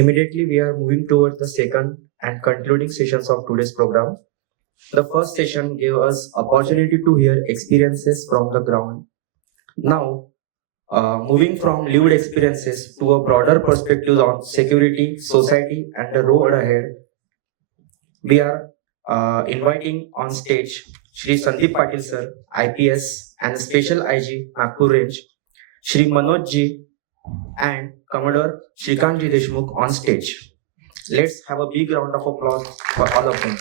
Immediately, we are moving towards the second and concluding sessions of today's program. The first session gave us opportunity to hear experiences from the ground. Now, moving from lived experiences to a broader perspective on security, society, and the road ahead, we are inviting on stage Shri Sandeep Patil sir, IPS and Special IG Nagpur Range, Shri Manoj ji and Commodore Shrikant ji Deshmukh on stage. Let's have a big round of applause for all of them.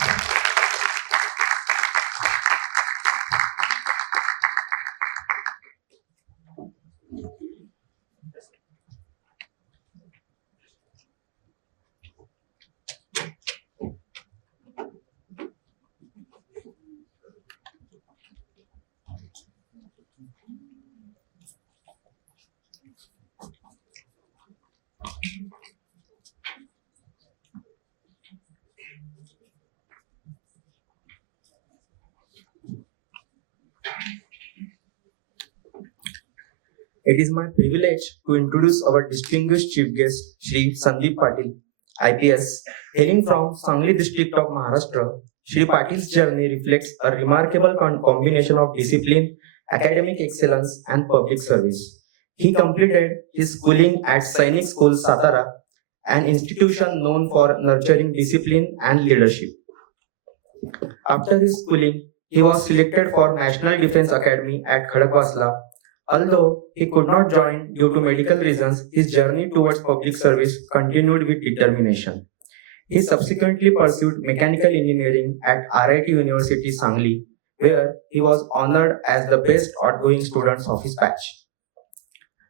It is my privilege to introduce our distinguished chief guest, Shri Sandeep Patil, IPS, hailing from Sangli district of Maharashtra. Shri Patil's journey reflects a remarkable combination of discipline, academic excellence, and public service. He completed his schooling at Sainik School, Satara, an institution known for nurturing discipline and leadership. After his schooling, he was selected for National Defense Academy at Khadakwasla. Although he could not join due to medical reasons, his journey towards public service continued with determination. He subsequently pursued mechanical engineering at RIT University Sangli, where he was honored as the best outgoing student of his batch.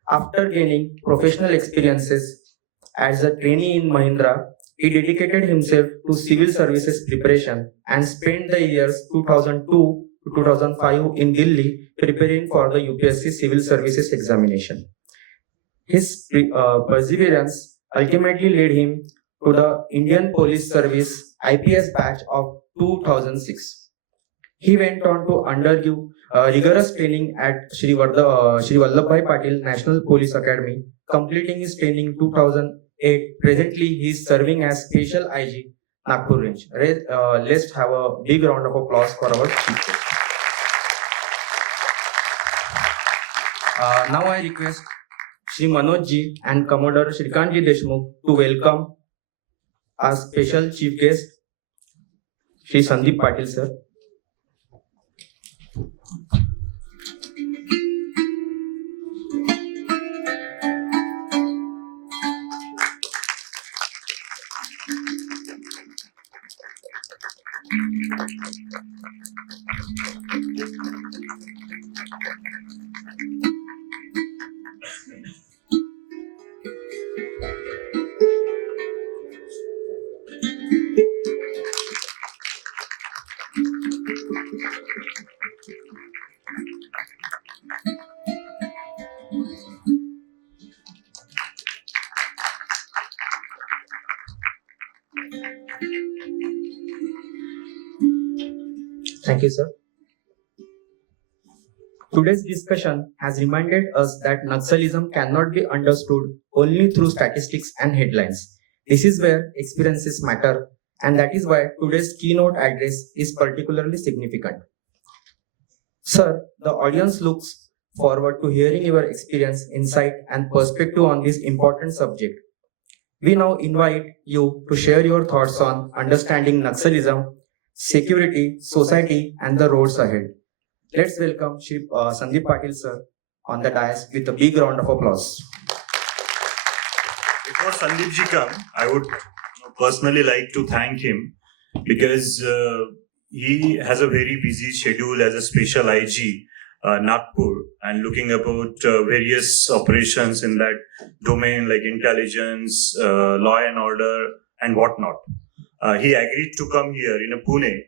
After gaining professional experiences as a trainee in Mahindra, he dedicated himself to civil services preparation and spent the years 2002 to 2005 in Delhi preparing for the UPSC Civil Services examination. His perseverance ultimately led him to the Indian Police Service IPS batch of 2006. He went on to undergo rigorous training at Shri Vallabhbhai Patil National Police Academy, completing his training in 2008. Presently, he is serving as Special IG Nagpur Range. Let's have a big round of applause for our chief guest. Now I request Shri Manoj ji and Commodore Shrikant ji Deshmukh to welcome our special chief guest, Shri Sandeep Patil sir. Thank you, sir. Today's discussion has reminded us that Naxalism cannot be understood only through statistics and headlines. This is where experiences matter, and that is why today's keynote address is particularly significant. Sir, the audience looks forward to hearing your experience, insight, and perspective on this important subject. We now invite you to share your thoughts on understanding Naxalism, security, society, and the roads ahead. Let's welcome Shri Sandeep Patil sir on the dais with a big round of applause. Before Sandeep ji come, I would personally like to thank him because he has a very busy schedule as a special IG Nagpur and looking about various operations in that domain like intelligence, law and order and whatnot. He agreed to come here in Pune.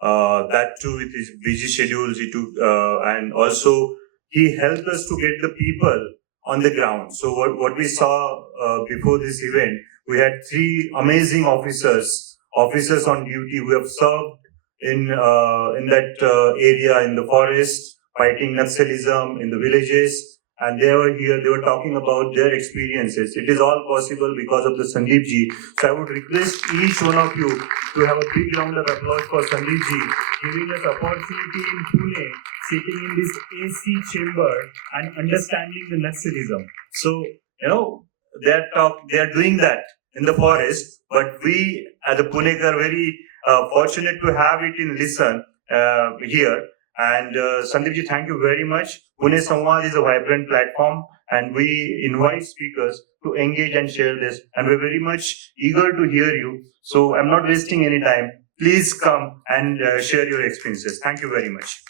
That too with his busy schedules, and also he helped us to get the people on the ground. So what we saw before this event, we had 3 amazing officers on duty who have served in that area in the forest, fighting Naxalism in the villages, and they were here, they were talking about their experiences. It is all possible because of the Sandeep ji. So I would request each one of you to have a big round of applause for Sandeep ji, giving us opportunity in Pune, sitting in this AC chamber and understanding the Naxalism. So, they are doing that in the forest, but we as a Punekar are very fortunate to have it in Listen here. And Sandeep ji, thank you very much. Pune Samvad is a vibrant platform, and we invite speakers to engage and share this. And we're very much eager to hear you. So I'm not wasting any time. Please come and share your experiences. Thank you very much.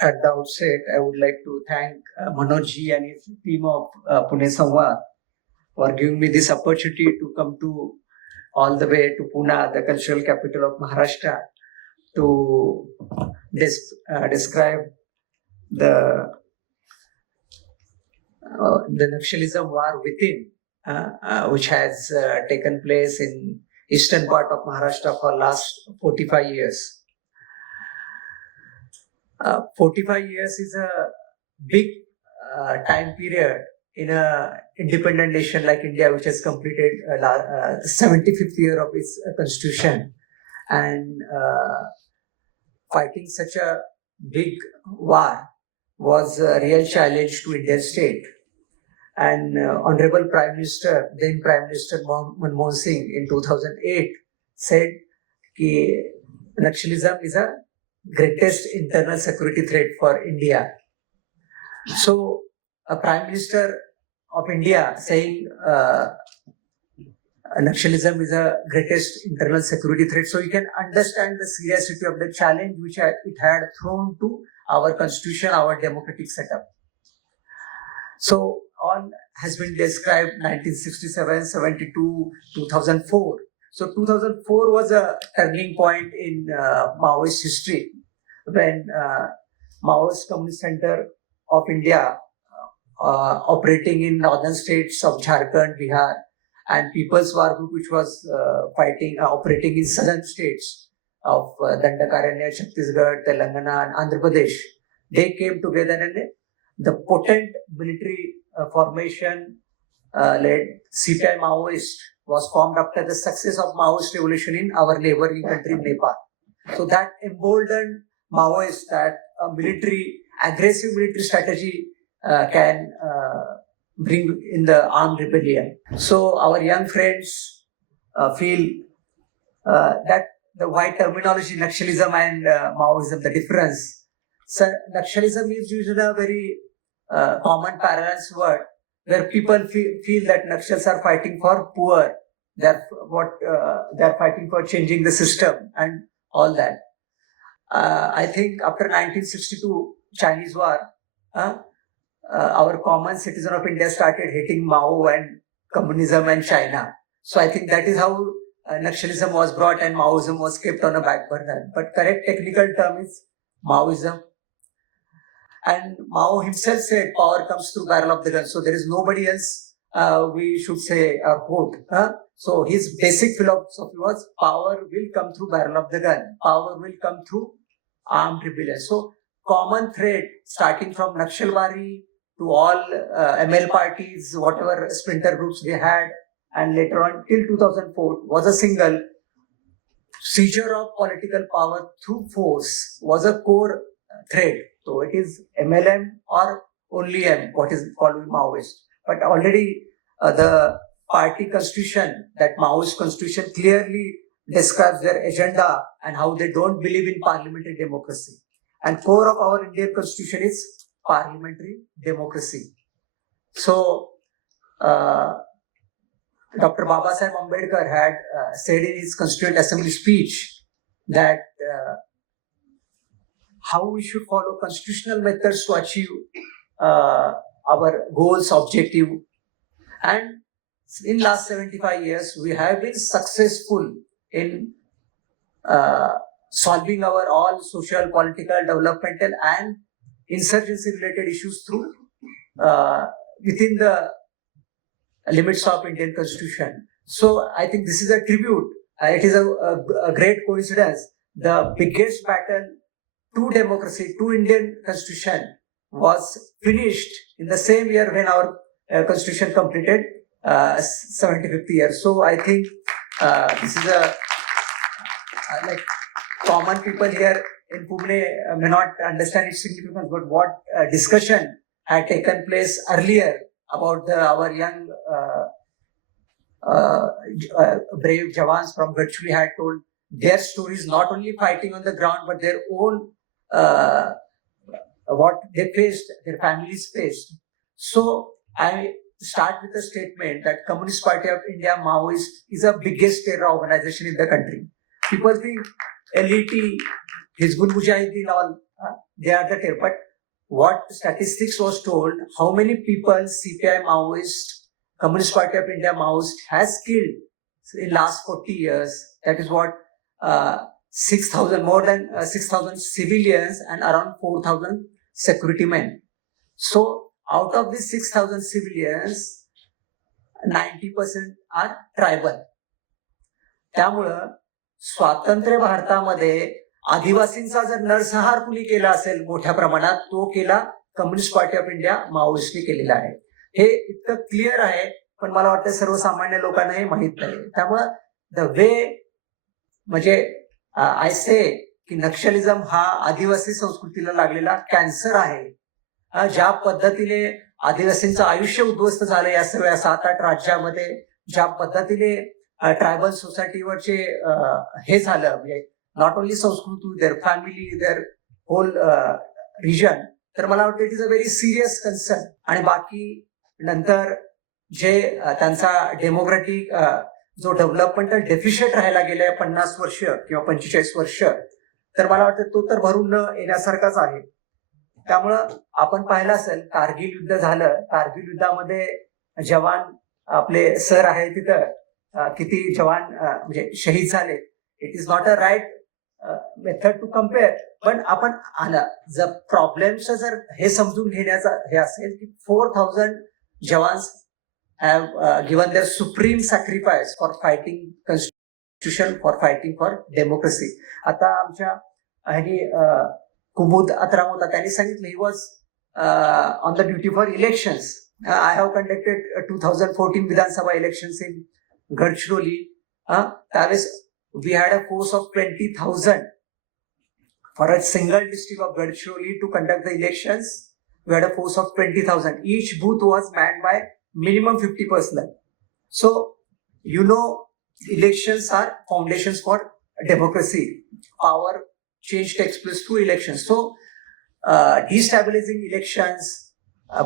At the outset, I would like to thank Manoj ji and his team of Pune Samvad for giving me this opportunity to come to all the way to Pune, the cultural capital of Maharashtra, to describe the Naxalism war within, which has taken place in eastern part of Maharashtra for last 45 years. 45 years is a big time period in a independent nation like India, which has completed the 75th year of its constitution, and fighting such a big war was a real challenge to Indian state. And Honorable Prime Minister, then Prime Minister Manmohan Singh in 2008 said that Naxalism is a greatest internal security threat for India. So a Prime Minister of India saying Naxalism is a greatest internal security threat. So you can understand the seriousness of the challenge which it had thrown to our constitution, our democratic setup. So all has been described 1967, 72, 2004. So 2004 was a turning point in Maoist history when Maoist Communist Center of India operating in northern states of Jharkhand, Bihar, and People's War Group, which was operating in southern states of Dandakaranya, Chhattisgarh, Telangana, and Andhra Pradesh. They came together and the potent military formation led CPI Maoist was formed after the success of Maoist revolution in our neighboring country, Nepal. So that emboldened Maoists that a aggressive military strategy can bring in the armed rebellion. So our young friends feel that the wide terminology, Naxalism and Maoism, the difference. So Naxalism is usually a very common parallels word where people feel that Naxals are fighting for poor, they're fighting for changing the system and all that. I think after 1962 Chinese war, our common citizen of India started hating Mao and communism and China. So I think that is how Naxalism was brought and Maoism was kept on a back burner. But correct technical term is Maoism. And Mao himself said power comes through barrel of the gun. So there is nobody else we should say or quote. So his basic philosophy was power will come through barrel of the gun. Power will come through armed rebellion. So common thread starting from Naxalwari to all ML parties, whatever splinter groups they had, and later on till 2004 was a single seizure of political power through force was a core thread. So it is MLM or only M, what is called Maoist. But already the party constitution, that Maoist constitution clearly describes their agenda and how they don't believe in parliamentary democracy. And core of our Indian constitution is parliamentary democracy. So Dr. Babasaheb Ambedkar had said in his Constituent Assembly speech that how we should follow constitutional methods to achieve our goals, objective. And in last 75 years, we have been successful in solving our all social, political, developmental and insurgency related issues through within the limits of Indian Constitution. So I think this is a tribute. It is a great coincidence. The biggest battle to democracy, to Indian Constitution, was finished in the same year when our Constitution completed 75th year. So I think this is a like common people here in Pune may not understand its significance, but what discussion had taken place earlier about our young brave Jawans from Gadchuli had told their stories, not only fighting on the ground, but their own what they faced, their families faced. So I start with a statement that Communist Party of India, Maoist, is the biggest terror organization in the country. People think LET, Hizbul Mujahideen, all they are the terror. But what statistics was told, how many people CPI Maoist, Communist Party of India Maoist has killed in last 40 years? That is what 6,000, more than 6,000 civilians and around 4,000 security men. So out of these 6,000 civilians, 90% are tribal. त्यामुळं स्वातंत्र्य भारतामध्ये आदिवासींचा जर नरसंहार कुणी केला असेल मोठ्या प्रमाणात, तो केला कम्युनिस्ट पार्टी ऑफ इंडिया माओइस्टने केलेला आहे. हे इतकं क्लिअर आहे, पण मला वाटतं सर्वसामान्य लोकांना हे माहित नाही. त्यामुळं द वे म्हणजे आय से की नक्षलिझम हा आदिवासी संस्कृतीला लागलेला कॅन्सर आहे. ज्या पद्धतीने आदिवासींचं आयुष्य उद्ध्वस्त झालं या सगळ्या 7-8 राज्यामध्ये, ज्या पद्धतीने ट्रायबल सोसायटीवरचे हे झालं, म्हणजे not only sanskriti, their family, their whole region, तर मला वाटतं it is a very serious concern. आणि बाकी नंतर जे त्यांचा डेमोक्रॅटिक जो डेव्हलपमेंटल डेफिशिट राहायला गेल्या 50 वर्ष किंवा 45 वर्ष, तर मला वाटतं तो तर भरून न येण्यासारखाच आहे. त्यामुळं आपण पाहिलं असेल कारगिल युद्ध झालं, कारगिल युद्धामध्ये जवान आपले सर आहे तिथं किती जवान म्हणजे शहीद झाले. It is not a right method to compare, पण आपण जर प्रॉब्लेमचं जर हे समजून घेण्याचा हे असेल की 4,000 jawans have given their supreme sacrifice for fighting constitution, for fighting for democracy. आता आमच्या ह्यानी कुमुद अत्राम होता, त्यांनी सांगितलं he was on the duty for elections. I have conducted 2014 Vidhan Sabha elections in Gadchiroli. त्यावेळेस we had a force of 20,000 for a single district of Gadchiroli to conduct the elections. We had a force of 20,000. Each booth was manned by minimum 50 personnel. So, you know, elections are foundations for democracy. Power change takes place through elections. So, destabilizing elections,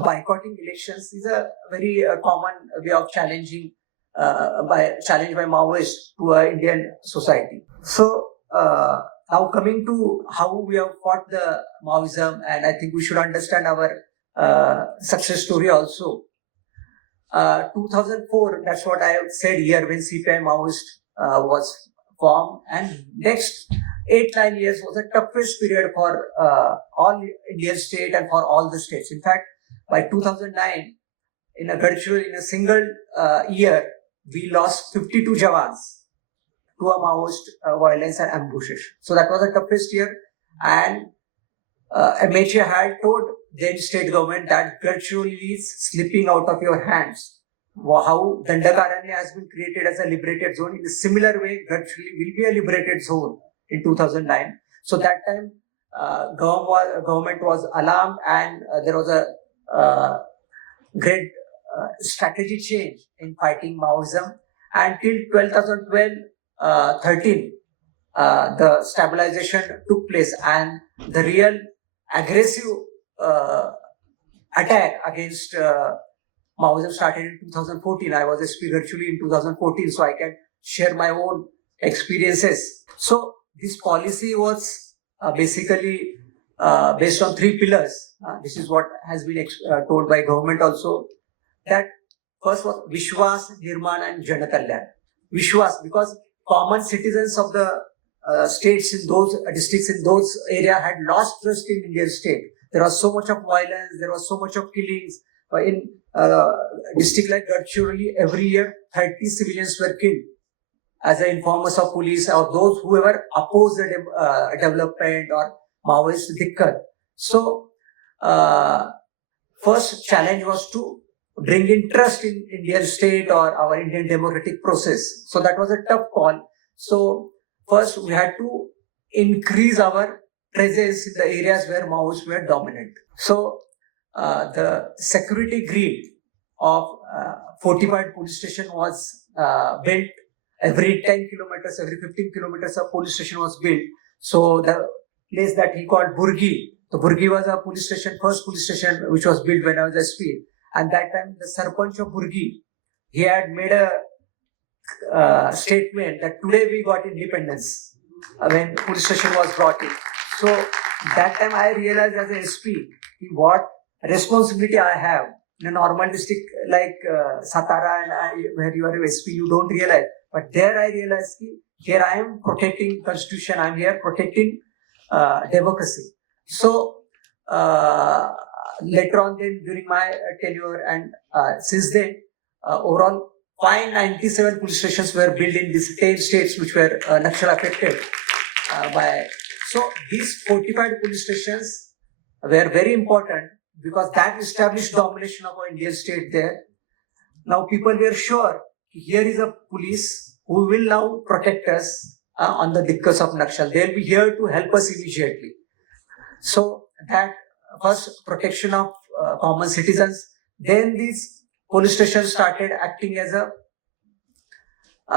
boycotting elections is a very common way of challenge by Maoists to Indian society. So now coming to how we have fought the Maoism, and I think we should understand our success story also. 2004, that's what I said here when CPI Maoist was formed, and next 8-9 years was the toughest period for all Indian state and for all the states. In fact, by 2009, in a Gadchiroli, in a single year, we lost 52 Jawans to a Maoist violence and ambushes. So that was the toughest year. And MHA had told then state government that Gadchiroli is slipping out of your hands. How Dandakaranya has been created as a liberated zone. In a similar way, Gadchiroli will be a liberated zone in 2009. So that time, government was alarmed, and there was a great strategy change in fighting Maoism. Until 2012-13, the stabilization took place, and the real aggressive attack against Maoism started in 2014. I was SP Gadchiroli in 2014, so I can share my own experiences. So this policy was basically based on 3 pillars. This is what has been told by government also. That first was Vishwas, Nirman and Janakalyan. Vishwas, because common citizens of the states in those districts in those areas had lost trust in Indian state. There was so much of violence, there was so much of killings. in district like Gadchiroli, every year 30 civilians were killed as the informers of police or those whoever oppose the development or Maoist dikkat. So, first challenge was to bring interest in Indian state or our Indian democratic process. So that was a tough call. So first we had to increase our presence in the areas where Maoists were dominant. So the security grid of fortified police station was built. Every 10 kilometers, every 15 kilometers, a police station was built. So the place that he called Burgi, the Burgi was a police station, first police station which was built when I was SP. And that time the Sarpanch of Burgi, he had made a statement that today we got independence when police station was brought in. So that time I realized as a SP what responsibility I have in a normal district like Satara and where you are a SP, you don't realize. But there I realized here I am protecting constitution, I am here protecting democracy. So later on then during my tenure and since then overall 597 police stations were built in these 10 states which were Naxal affected by. So these fortified police stations were very important because that established domination of our Indian state there. Now people were sure here is a police who will now protect us on the dikkas of Naxal. They will be here to help us immediately. So that first protection of common citizens. Then these police stations started acting as a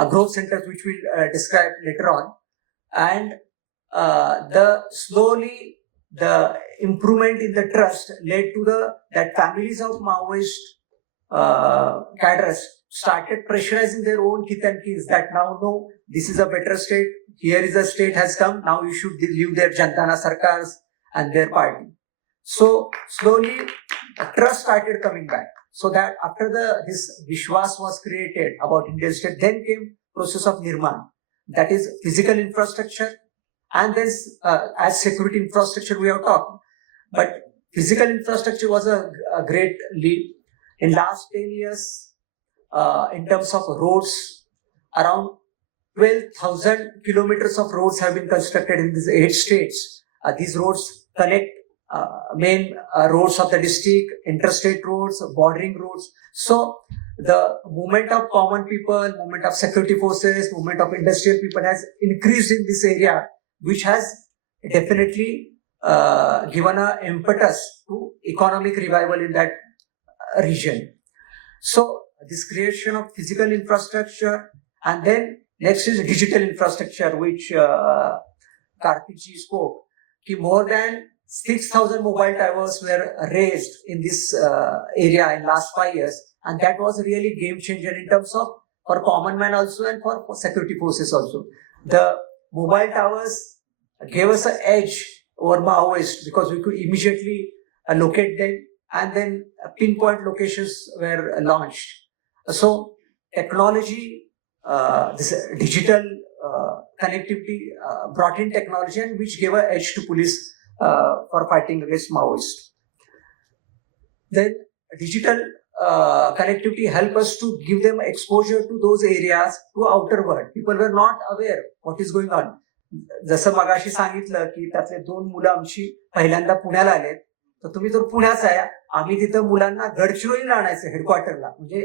growth centers, which we'll describe later on. And slowly the improvement in the trust led to that families of Maoist cadres started pressurizing their own kith and kins that now no, this is a better state. Here is a state has come. Now you should leave their Jantana Sarkars and their party. So slowly trust started coming back. So that after this Vishwas was created about Indian state, then came process of Nirman. That is physical infrastructure and then as security infrastructure we have talked. But physical infrastructure was a great leap. In last 10 years, in terms of roads, around 12,000 kilometers of roads have been constructed in these 8 states. These roads connect main roads of the district, interstate roads, bordering roads. So the movement of common people, movement of security forces, movement of industrial people has increased in this area, which has definitely given an impetus to economic revival in that region. So this creation of physical infrastructure, and then next is digital infrastructure, which Karthik ji spoke. More than 6,000 mobile towers were raised in this area in last 5 years, and that was really game changer in terms of for common man also and for security forces also. The mobile towers gave us an edge over Maoists because we could immediately locate them, and then pinpoint locations were launched. So technology, this digital connectivity brought in technology and which gave an edge to police for fighting against Maoists. Then digital connectivity helped us to give them exposure to those areas, to outer world. People were not aware what is going on. जसं मगाशी सांगितलं की त्यातले 2 मुलं आमची पहिल्यांदा पुण्याला आलेत, तर तुम्ही जर पुण्याचा आहे, आम्ही तिथं मुलांना गडचिरोलीला आणायचं हेडक्वार्टरला. म्हणजे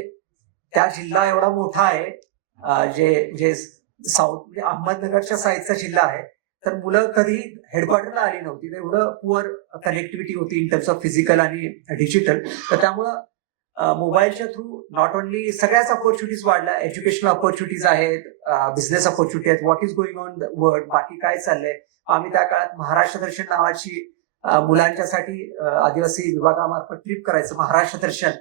त्या जिल्हा एवढा मोठा आहे जे साऊथ म्हणजे अहमदनगरच्या साईडचा जिल्हा आहे, तर मुलं कधी हेडक्वार्टरला आली नव्हती. एवढं पुअर कनेक्टिव्हिटी होती इन टर्म्स ऑफ फिजिकल आणि डिजिटल. तर त्यामुळं मोबाईलच्या थ्रू नॉट ओनली सगळ्याच ऑपॉर्च्युनिटीज वाढल्या, एज्युकेशनल ऑपॉर्च्युनिटीज आहेत, बिझनेस ऑपॉर्च्युनिटी आहेत, what is going on the world, बाकी काय चाललंय. आम्ही त्या काळात महाराष्ट्र दर्शन नावाची मुलांच्यासाठी आदिवासी विभागामार्फत ट्रिप करायचं, महाराष्ट्र दर्शन.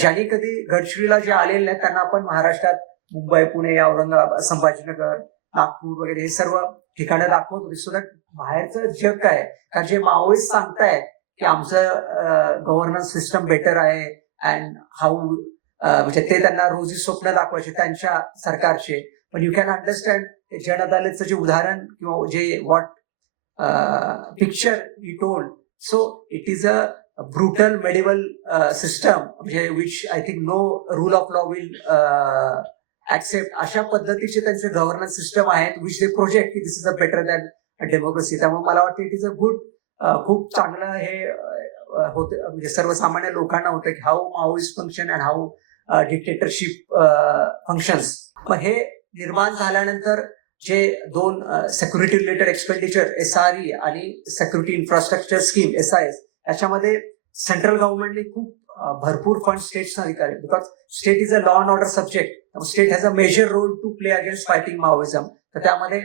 ज्यांनी कधी गडचिरोलीला जे आलेले नाही त्यांना आपण महाराष्ट्रात मुंबई, पुणे, औरंगाबाद, संभाजीनगर, नागपूर वगैरे हे सर्व ठिकाणं दाखवत होते. सो दॅट बाहेरचं जग काय, कारण जे माओइस्ट सांगतायत की आमचं गव्हर्नन्स सिस्टम बेटर आहे अँड हाऊ, म्हणजे ते त्यांना रोजी स्वप्न दाखवायचे त्यांच्या सरकारचे. पण यू कॅन अंडरस्टँड जन अदालतचं जे उदाहरण किंवा जे what picture he told. So it is a brutal medieval system, which I think no rule of law will accept. अशा पद्धतीचे त्यांचे गव्हर्नन्स सिस्टम आहेत विच दे प्रोजेक्ट की this is a better than democracy. त्यामुळे मला वाटतं इट इज अ गुड, खूप चांगलं हे होते, म्हणजे सर्वसामान्य लोकांना होतं की how Maoist function and how dictatorship functions. मग हे निर्माण झाल्यानंतर जे दोन सेक्युरिटी रिलेटेड एक्सपेंडिचर SRE आणि सेक्युरिटी इन्फ्रास्ट्रक्चर स्कीम SIS, याच्यामध्ये सेंट्रल गव्हर्नमेंटने खूप भरपूर फंड स्टेट्सना दिले, because state is a law and order subject. State has a major role to play against fighting Maoism. तर त्यामध्ये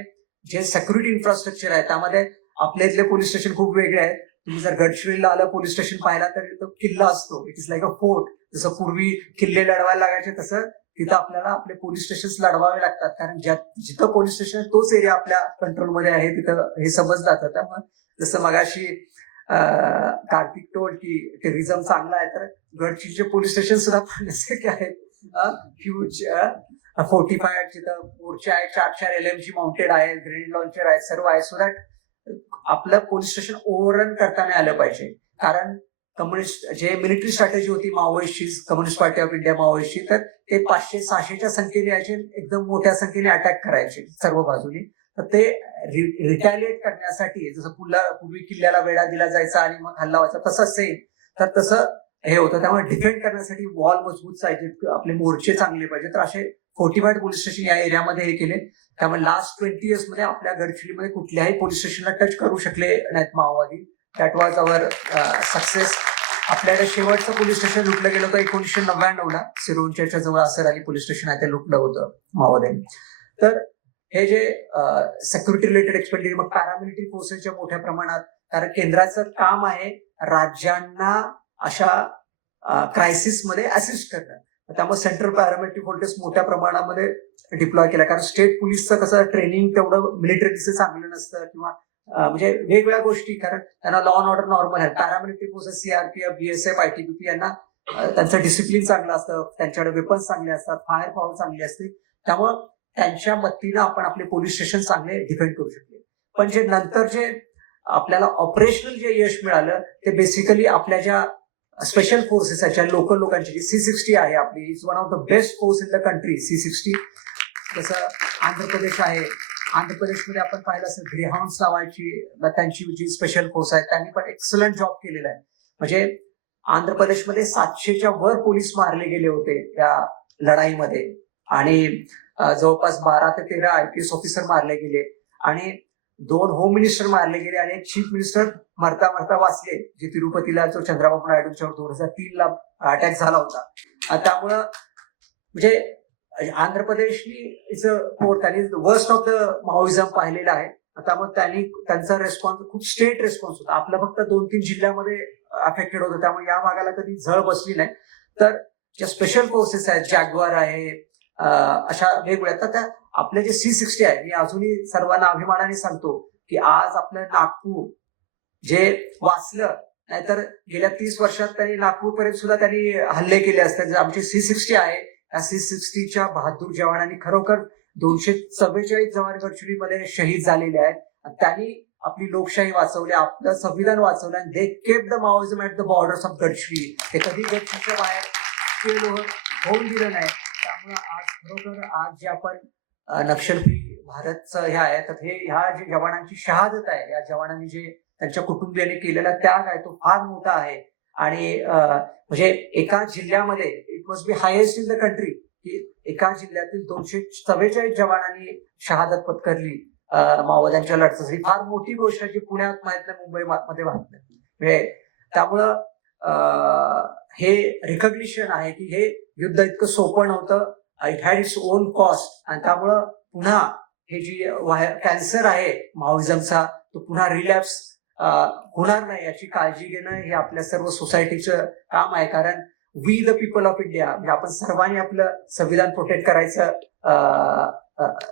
जे सेक्युरिटी इन्फ्रास्ट्रक्चर आहे त्यामध्ये आपल्या इथले पोलीस स्टेशन खूप वेगळे आहेत. तुम्ही जर गडचिरोलीला आलं पोलीस स्टेशन पाहिला तर तो किल्ला असतो, it is like a fort. जसं पूर्वी किल्ले लढवायला लागायचे तसं तिथं आपल्याला आपले पोलीस स्टेशन लढवावे लागतात, कारण जिथं पोलीस स्टेशन आहे तोच एरिया आपल्या कंट्रोलमध्ये आहे, तिथं हे समजलं जातं. त्यामुळे जसं मगाशी कार्तिक टोल की टेररिझम चांगला आहे, तर गडचिरोलीचे पोलीस स्टेशन सुद्धा पाहण्यासारखे आहेत. ह्यूज 45 जिथं मोर्चे आहेत, 4 LMG माउंटेड आहेत, ग्रेनेड लॉन्चर आहेत, सर्व आहे, सो दॅट आपलं पोलीस स्टेशन ओव्हररन करताना आलं पाहिजे. कारण कम्युनिस्ट जे मिलिटरी स्ट्रॅटेजी होती माओइस्टची, कम्युनिस्ट पार्टी ऑफ इंडिया माओइस्टची, तर ते 500-600च्या संख्येने यायचे, एकदम मोठ्या संख्येने अटॅक करायचे सर्व बाजूनी. तर ते रिटॅलिएट करण्यासाठी जसं पूर्वी किल्ल्याला वेढा दिला जायचा आणि मग हल्ला व्हायचा, तसंच सेम, तर तसं हे होतं. त्यामुळे डिफेंड करण्यासाठी वॉल मजबूत पाहिजे, आपले मोर्चे चांगले पाहिजे. तर असे 45 पोलीस स्टेशन या एरियामध्ये हे केले. त्यामुळे लास्ट 20 इयर्स मध्ये आपल्या गडचिरोलीमध्ये कुठल्याही पोलीस स्टेशनला टच करू शकले नाहीत माओवादी. That was our success. आपल्याकडे शेवटचं पोलीस स्टेशन लुटलं गेलं होतं 1999ला, सिरोंचच्या जवळ असर अली पोलीस स्टेशन आहे, ते लुटलं होतं माओवाद्यांनी. तर हे जे सेक्युरिटी रिलेटेड एक्सपेंडिचर, मग पॅरामिलिटरी फोर्सेसच्या मोठ्या प्रमाणात, कारण केंद्राचं काम आहे राज्यांना अशा क्रायसिसमध्ये असिस्ट करणं. त्यामुळे सेंट्रल पॅरामिलिटरी फोर्सेस मोठ्या प्रमाणामध्ये डिप्लॉय केला, कारण स्टेट पोलीसचं कसं ट्रेनिंग तेवढं मिलिटरीचं चांगलं नसतं, किंवा म्हणजे वेगवेगळ्या गोष्टी, कारण त्यांना लॉ अँड ऑर्डर नॉर्मल आहे. Paramilitary forces CRPF, BSF, ITBP यांना त्यांचं डिसिप्लिन चांगलं असतं, त्यांच्याकडे वेपन्स चांगले असतात, फायर पॉवर चांगली असते. त्यामुळं त्यांच्या मदतीनं आपण आपले पोलीस स्टेशन चांगले डिफेंड करू शकले. पण जे नंतर जे आपल्याला ऑपरेशनल जे यश मिळालं ते बेसिकली आपल्या ज्या स्पेशल फोर्सेस आहेत, ज्या लोकल लोकांची, C60 आहे आपली, is one of the best force in the country. C60 जसं आंध्र प्रदेश आहे, आंध्र प्रदेशमध्ये आपण पाहिलं असेल ग्रेहाउंड्स नावाची त्यांची जी स्पेशल फोर्स आहे, त्यांनी पण एक्सलंट जॉब केलेला आहे. म्हणजे आंध्र प्रदेशमध्ये 700च्या वर पोलीस मारले गेले होते त्या लढाईमध्ये, आणि जवळपास 12 ते 13 IPS ऑफिसर मारले गेले, आणि 2 होम मिनिस्टर मारले गेले, आणि 1 चीफ मिनिस्टर मरता मरता वाचले, जे तिरुपतीला जो चंद्राबाबू नायडूंच्यावर 2003ला अटॅक झाला होता. त्यामुळं म्हणजे आंध्र प्रदेशनी इज अ फोर्थ, त्यांनी वर्स्ट ऑफ द माओइझम पाहिलेला आहे. त्यामुळे त्यांनी त्यांचा रेस्पॉन्स खूप स्टेट रेस्पॉन्स होता, आपला फक्त 2-3 जिल्ह्यामध्ये अफेक्टेड होतं. त्यामुळे या भागाला कधी झळ बसली नाही. तर ज्या स्पेशल फोर्सेस आहेत, जॅग्वार आहे, अशा वेगवेगळ्या, तर त्या आपले जे C60 आहे, मी अजूनही सर्वांना अभिमानाने सांगतो की आज आपलं नागपूर जे वाचलं, नाहीतर गेल्या 30 वर्षात त्यांनी नागपूरपर्यंत सुद्धा त्यांनी हल्ले केले असतात. जे आमचे C60 आहे, या C60च्या बहादूर जवानांनी खरोखर 244 जवान गडचिरोलीमध्ये शहीद झालेले आहेत. त्यांनी आपली लोकशाही वाचवली, आपलं संविधान वाचवलं, आणि they kept the Maoism at the borders of Gadchiroli. ते कधी गडचिरोलीच्या बाहेर होऊन दिलं नाही. त्यामुळे आज खरोखर आज जे आपण नक्षलफ्री भारतचं हे आहे, तर हे ह्या जे जवानांची शहादत आहे, या जवानांनी जे त्यांच्या कुटुंबियांनी केलेला त्याग आहे, तो फार मोठा आहे. आणि म्हणजे एका जिल्ह्यामध्ये it must be highest in the country, की एका जिल्ह्यातील 244 जवानांनी शहादत पत्करली माओवाद्यांच्या लढतीत. ही फार मोठी गोष्ट आहे, जी पुण्यात माहित नाही, मुंबई मध्ये माहित नाही. म्हणजे त्यामुळं हे रिकग्निशन आहे की हे युद्ध इतकं सोपं नव्हतं, it had its own cost. आणि त्यामुळं पुन्हा हे जी कॅन्सर आहे माओइझमचा, तो पुन्हा रिलॅप्स होणार नाही याची काळजी घेणं हे आपल्या सर्व सोसायटीचं काम आहे. कारण we the people of India, म्हणजे आपण सर्वांनी आपलं संविधान प्रोटेक्ट करायचं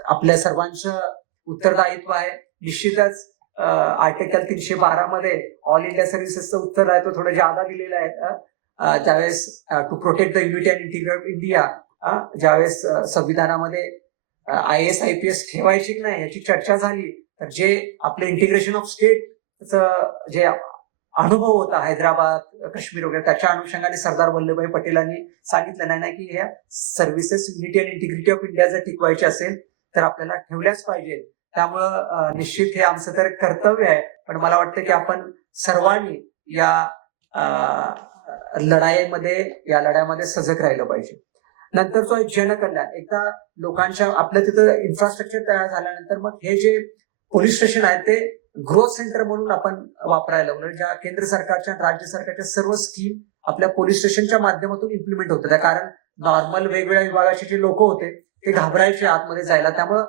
आपल्या सर्वांचं उत्तरदायित्व आहे. निश्चितच आर्टिकल 312 मध्ये ऑल इंडिया सर्व्हिसेसचं उत्तर आहे, तो थोडं जादा दिलेलं आहे. त्यावेळेस to protect the unity and integrity of India, ज्यावेळेस संविधानामध्ये IAS IPS ठेवायची की नाही याची चर्चा झाली, तर जे आपलं इंटिग्रेशन ऑफ स्टेट जे अनुभव होता हैदराबाद काश्मीर वगैरे, त्याच्या अनुषंगाने सरदार वल्लभभाई पटेलांनी सांगितलं नाही की ह्या सर्व्हिसेस युनिटी आणि इंटिग्रिटी ऑफ इंडिया जर टिकवायची असेल तर आपल्याला ठेवल्याच पाहिजे. त्यामुळं निश्चित हे आमचं तर कर्तव्य आहे, पण मला वाटतं की आपण सर्वांनी या लढ्यामध्ये सजग राहिलं पाहिजे. नंतर जो आहे जनकल्याण, एकदा लोकांच्या आपल्या तिथं इन्फ्रास्ट्रक्चर तयार झाल्यानंतर मग हे जे पोलीस स्टेशन आहेत ते ग्रोथ सेंटर म्हणून आपण वापरायला लागलो. ज्या केंद्र सरकारच्या राज्य सरकारच्या सर्व स्कीम आपल्या पोलीस स्टेशनच्या माध्यमातून इम्प्लिमेंट होत होत्या, कारण नॉर्मल वेगवेगळ्या विभागाचे जे लोक होते ते घाबरायचे आतमध्ये जायला. त्यामुळं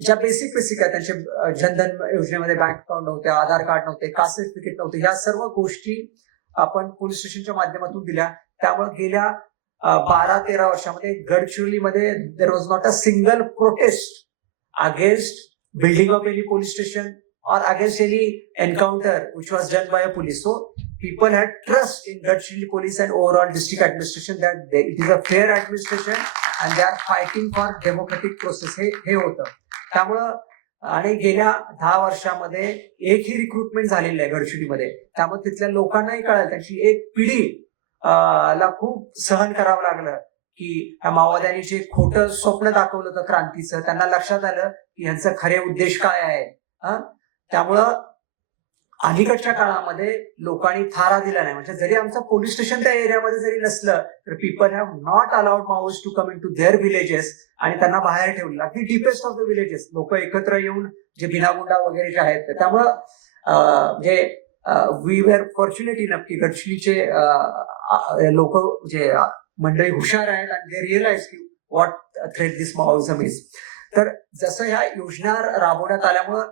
ज्या बेसिक आहे त्यांचे जनधन योजनेमध्ये बँक अकाउंट नव्हते, आधार कार्ड नव्हते, कास्ट सर्टिफिकेट नव्हते, ह्या सर्व गोष्टी आपण पोलीस स्टेशनच्या माध्यमातून दिल्या. त्यामुळे गेल्या 12-13 वर्षामध्ये गडचिरोलीमध्ये there was not a single protest against building of any police station or against any encounter which was done by a police. So people had trust in Gadchiroli police and overall district administration that it is a fair administration and they are fighting for democratic process. हे होतं. त्यामुळं आणि गेल्या 10 वर्षामध्ये एकही recruitment झालेली आहे गडचिरोलीमध्ये. त्यामुळे तिथल्या लोकांनाही कळालं, त्यांची एक पिढी ला खूप सहन करावं लागलं की ह्या माओवाद्यांनी जे खोटं स्वप्न दाखवलं होतं क्रांतीचं, त्यांना लक्षात आलं की ह्यांचा खरे उद्देश काय आहे. त्यामुळं अलीकडच्या काळामध्ये लोकांनी थारा दिला नाही. म्हणजे जरी आमचं पोलीस स्टेशन त्या एरियामध्ये जरी नसलं तर people have not allowed Maoist to come into their villages आणि त्यांना बाहेर ठेवलं. अगदी डीपेस्ट ऑफ द विलेजेस लोक एकत्र येऊन जे बिनागुंडा वगैरे जे आहेत, त्यामुळं जे वी वेर फॉर्च्युनेट इनफ की गडचिरोलीचे लोक जे मंडळी हुशार आहेत आणि दे रिअलाइज की व्हॉट थ्रेट दिस माओइझम इज. तर जसं ह्या योजना राबवण्यात आल्यामुळं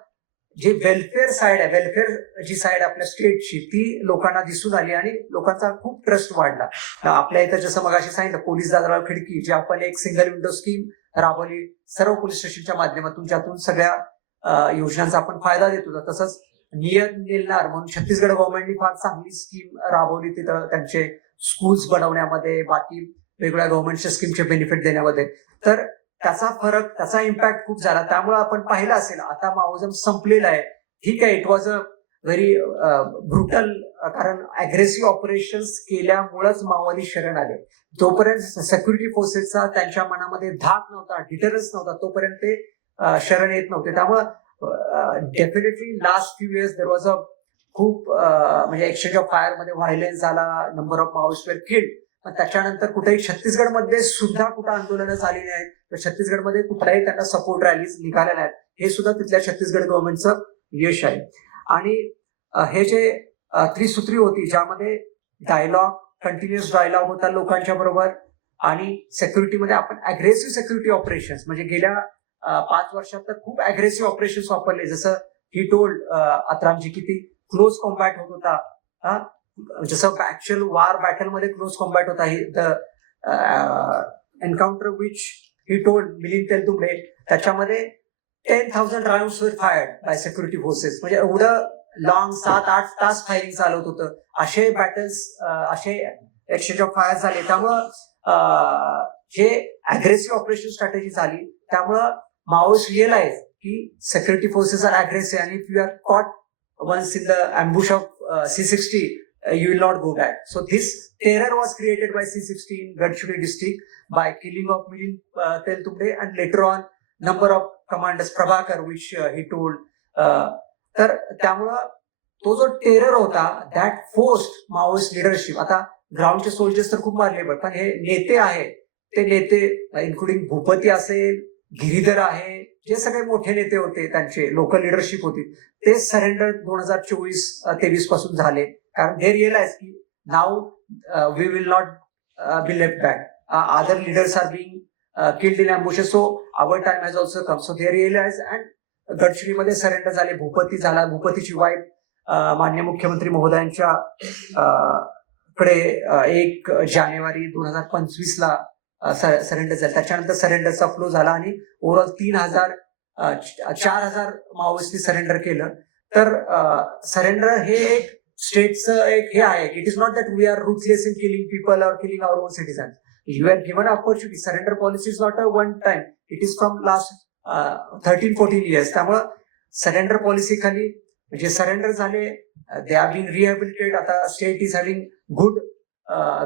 जे वेलफेअर साईड आहे, वेलफेअर जी साईड आपल्या स्टेटची, ती लोकांना दिसून आली आणि लोकांचा खूप ट्रस्ट वाढला. आपल्या इथं जसं मगाशी सांगितलं पोलीस दादराव खिडकी, जी आपण एक सिंगल विंडो स्कीम राबवली सर्व पोलीस स्टेशनच्या माध्यमातून, ज्यातून सगळ्या योजनांचा आपण फायदा देत होता. तसंच नियत निलनार म्हणून छत्तीसगड गव्हर्नमेंटनी फार चांगली स्कीम राबवली तिथं त्यांचे स्कूल्स बनवण्यामध्ये, बाकी वेगवेगळ्या गव्हर्नमेंटच्या स्कीमचे बेनिफिट देण्यामध्ये. तर त्याचा फरक, त्याचा इम्पॅक्ट खूप झाला. त्यामुळे आपण पाहिलं असेल आता माओइझम संपलेला आहे. ठीक आहे, it was a very brutal, कारण अग्रेसिव्ह ऑपरेशन्स केल्यामुळेच माओवादी शरण आले. जोपर्यंत सेक्युरिटी फोर्सेसचा त्यांच्या मनामध्ये धाक नव्हता, डिटरन्स नव्हता, तोपर्यंत ते शरण येत नव्हते. त्यामुळं definitely last few years there was a खूप म्हणजे एक्सचेंज ऑफ फायर मध्ये व्हायलन्स झाला, number of Maoist where killed. पण त्याच्यानंतर कुठेही छत्तीसगडमध्ये सुद्धा कुठं आंदोलनं झाली नाहीत, छत्तीसगडमध्ये कुठलाही त्यांना सपोर्ट रॅलीज निघाल्या नाहीत. हे सुद्धा तिथल्या छत्तीसगड गव्हर्नमेंटचं यश आहे. आणि हे जे त्रिसूत्री होती, ज्यामध्ये डायलॉग, कंटिन्युअस डायलॉग होता लोकांच्या बरोबर, आणि सेक्युरिटीमध्ये आपण अग्रेसिव्ह सेक्युरिटी ऑपरेशन्स म्हणजे गेल्या 5 वर्षात तर खूप अग्रेसिव्ह ऑपरेशन्स वापरले. जसं ही टोल्ड अत्रामजी की ती क्लोज कॉम्बॅट होत होता, जसं ऍक्च्युअल वार बॅटलमध्ये क्लोज कॉम्बॅट होता. The encounter which he told Milind Teltumbde, त्याच्यामध्ये 10,000 राउंड्स वर फायर्ड बाय सेक्युरिटी फोर्सेस. म्हणजे एवढं लॉंग 7-8 तास फायरिंग चालवत होतं. असे बॅटल्स, असे एक्सचेंज ऑफ फायर झाले. त्यामुळं हे अग्रेसिव्ह ऑपरेशन स्ट्रॅटेजी झाली. त्यामुळं माओइस्ट रिअलाइज की सेक्युरिटी फोर्सेस आर अग्रेसिव्ह आणि if you are caught once in the ambush of C-60 you will not go back. So this terror was created by C-60 in Gadchiroli district by killing of Milind Teltumde and later on number of commanders, Prabhakar, which he told. तर त्यामुळं तो जो terror होता that forced Maoist leadership. आता ग्राउंडचे soldiers तर खूप मारले, पण हे नेते आहे, ते नेते इन्क्लुडिंग भूपती असेल, गिरीधर आहे, जे सगळे मोठे नेते होते, त्यांचे लोकल लिडरशिप होती, ते सरेंडर 2024-23 पासून झाले. कारण दे रिअलाइज की now we will not be left back. Other leaders are being killed in ambushes, so our time has also come. So they realise and गडचिरोलीमध्ये सरेंडर झाले. भूपती झाला, भूपतीची वाईफ माननीय मुख्यमंत्री महोदयांच्या कडे 1 जानेवारी 2025 सरेंडर झाला. त्याच्यानंतर सरेंडरचा फ्लो झाला आणि ओव्हरऑल 4,000 माओइस्टनी सरेंडर केलं. तर सरेंडर हे एक स्टेटचं एक हे आहे. It is not that we are ruthless in killing people or killing our own citizen. You are given opportunity. Surrender policy is not a one time, it is from last 13-14 years. त्यामुळं surrender policy खाली जे सरेंडर झाले they are being rehabilitated. Ata state is having good,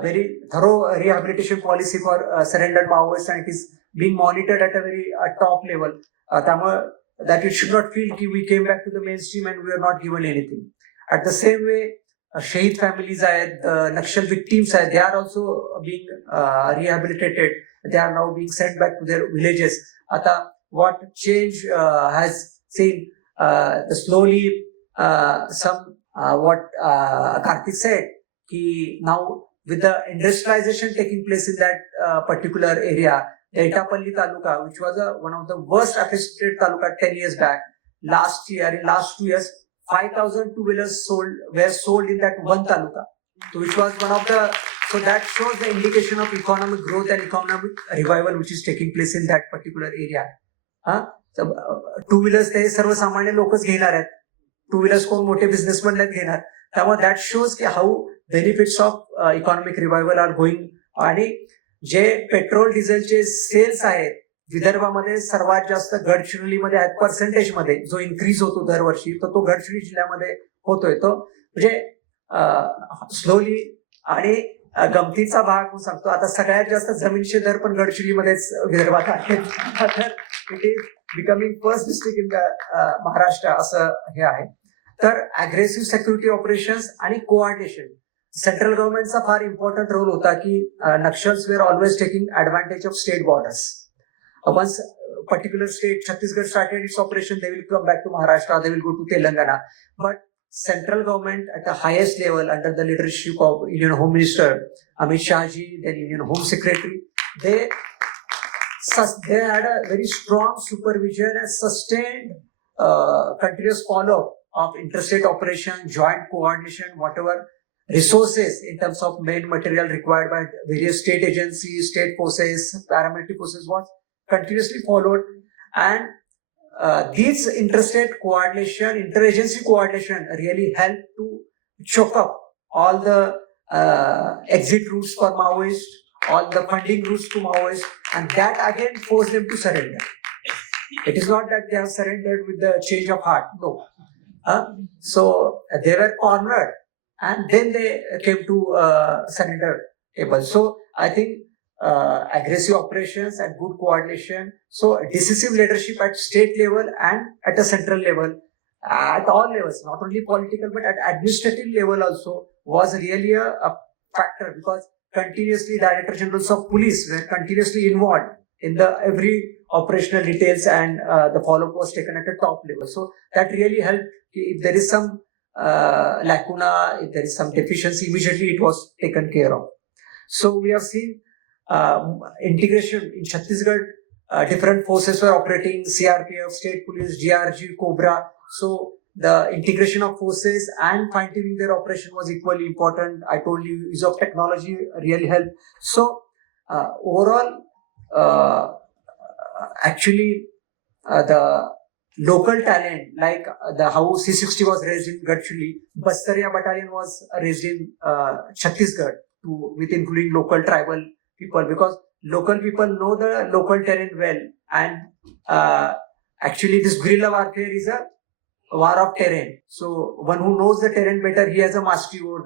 very thorough rehabilitation policy for surrendered Maoists, and it is being monitored at a very top level. That it should not feel that we came back to the mainstream and we are not given anything. At the same way, Shahid families are, Nakshal victims are, they are also being rehabilitated. They are now being sent back to their villages. What change has seen slowly what Karthik said, now with the industrialization taking place in that particular area, the Itapalli Taluka, which was one of the worst affected taluka 10 years back, in last 2 years, 5,000 two-wheelers were sold in that one taluka. So which was one of the, so that shows the indication of economic growth and economic revival which is taking place in that particular area. Two-wheelers ते सर्वसामान्य लोकच घेणार आहेत. Two-wheelers कोण मोठे businessman नाही घेणार. त्यामुळे that shows की how benefits of economic revival are going. आणि जे पेट्रोल डिझेलचे सेल्स आहेत विदर्भामध्ये सर्वात जास्त गडचिरोलीमध्ये आहेत पर्सेंटेज मध्ये, जो इन्क्रीज होतो दरवर्षी तो गडचिरोली जिल्ह्यामध्ये होतोय. तो म्हणजे स्लोली आणि गमतीचा भाग म्हणून सांगतो, आता सगळ्यात जास्त जमीनचे दर पण गडचिरोलीमध्येच विदर्भात आहेत. तर it is becoming first district in Maharashtra असं हे आहे. तर अग्रेसिव्ह सिक्युरिटी ऑपरेशन्स आणि कोऑर्डिनेशन, सेंट्रल गव्हर्नमेंटचा फार इम्पॉर्टंट रोल होता की Naxals were always taking advantage of state borders. Once a particular state, Chhattisgarh, started its operation, they will come back to Maharashtra, they will go to Telangana. But central government at the highest level, under the leadership of Indian Home Minister Amit Shah ji, then Indian Home Secretary, they had a very strong supervision and sustained continuous follow-up of interstate operation, joint coordination, whatever resources in terms of main material required by various state agencies, state forces, paramilitary forces was continuously followed. And these interstate coordination, interagency coordination really helped to choke up all the exit routes for Maoists, all the funding routes to Maoists, and that again forced them to surrender. It is not that they have surrendered with the change of heart, no. So they were cornered and then they came to surrender table. So I think aggressive operations and good coordination, so decisive leadership at state level and at a central level, at all levels, not only political but at administrative level also, was really a factor, because continuously director generals of police were continuously involved in the every operational details, and the follow-up was taken at the top level. So that really helped. If there is some lacuna, if there is some deficiency, immediately it was taken care of. So we have seen integration in Chhattisgarh. Different forces were operating: CRPF, State Police, DRG, Cobra. So the integration of forces and fine-tuning their operation was equally important. I told you, use of technology really helped. So overall, actually, the local talent, like how C60 was raised in Gadchiroli, Bastaria Battalion was raised in Chhattisgarh, with including local tribal people, because local people know the local terrain well, and actually this guerrilla warfare is a war of terrain. So one who knows the terrain better, he has a mastery over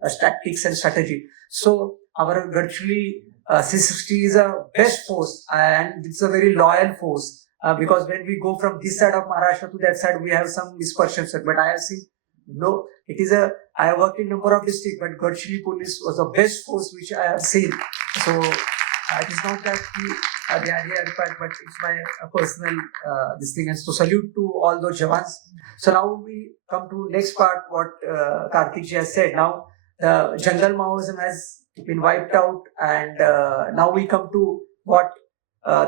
the tactics and strategy. So our Gadchiroli C60 is a best force, and it's a very loyal force, because when we go from this side of Maharashtra to that side, we have some dispersions. But I have seen, no, it is I have worked in number of districts, but Gadchiroli police was the best force which I have seen. So it is not that they are here required, but it's my personal this thing. And so salute to all those Jawans. So now we come to next part, what Karthik ji has said. Now the jungle Maoism has been wiped out, and now we come to what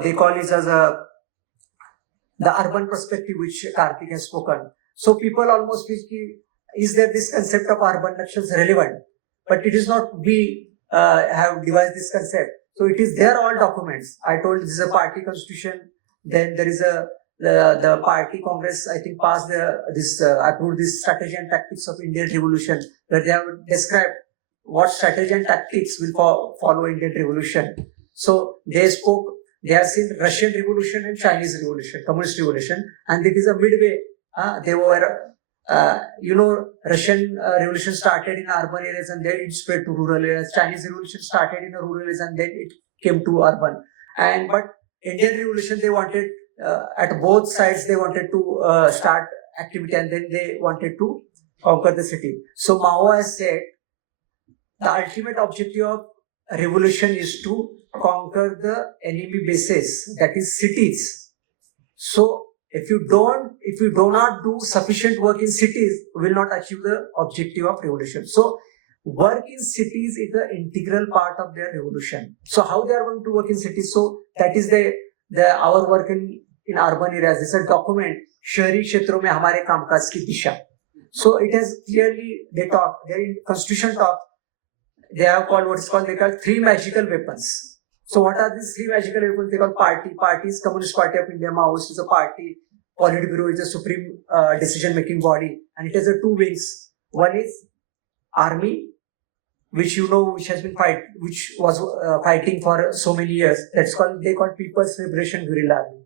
they call it as the urban perspective, which Karthik has spoken. So people almost feel, is there this concept of urban Nakshals relevant? But it is not. We have devised this concept. So it is there, all documents. I told this is a party constitution. Then there is the party Congress, I think, passed approved this strategy and tactics of Indian Revolution, where they have described what strategy and tactics will follow Indian Revolution. So they have seen Russian Revolution and Chinese Revolution, Communist Revolution, and it is a midway. They were Russian revolution started in urban areas and then it spread to rural areas. Chinese revolution started in the rural areas and then it came to urban. But Indian revolution, they wanted at both sides, they wanted to start activity and then they wanted to conquer the city. So Mao has said the ultimate objective of revolution is to conquer the enemy bases, that is cities. So if you do not do sufficient work in cities, you will not achieve the objective of revolution. So work in cities is the integral part of their revolution. So how they are going to work in cities? So that is our work in urban areas. This is a document, शहरी क्षेत्रों में हमारे कामकाज की दिशा. So it has clearly, their constitution talk, they have called they call three magical weapons. So what are these three magical weapons? They call parties. Communist Party of India, Maoist is a party. Politburo is a supreme decision-making body, and it has two wings. One is army, which was fighting for so many years. They call People's Liberation Guerrilla Army.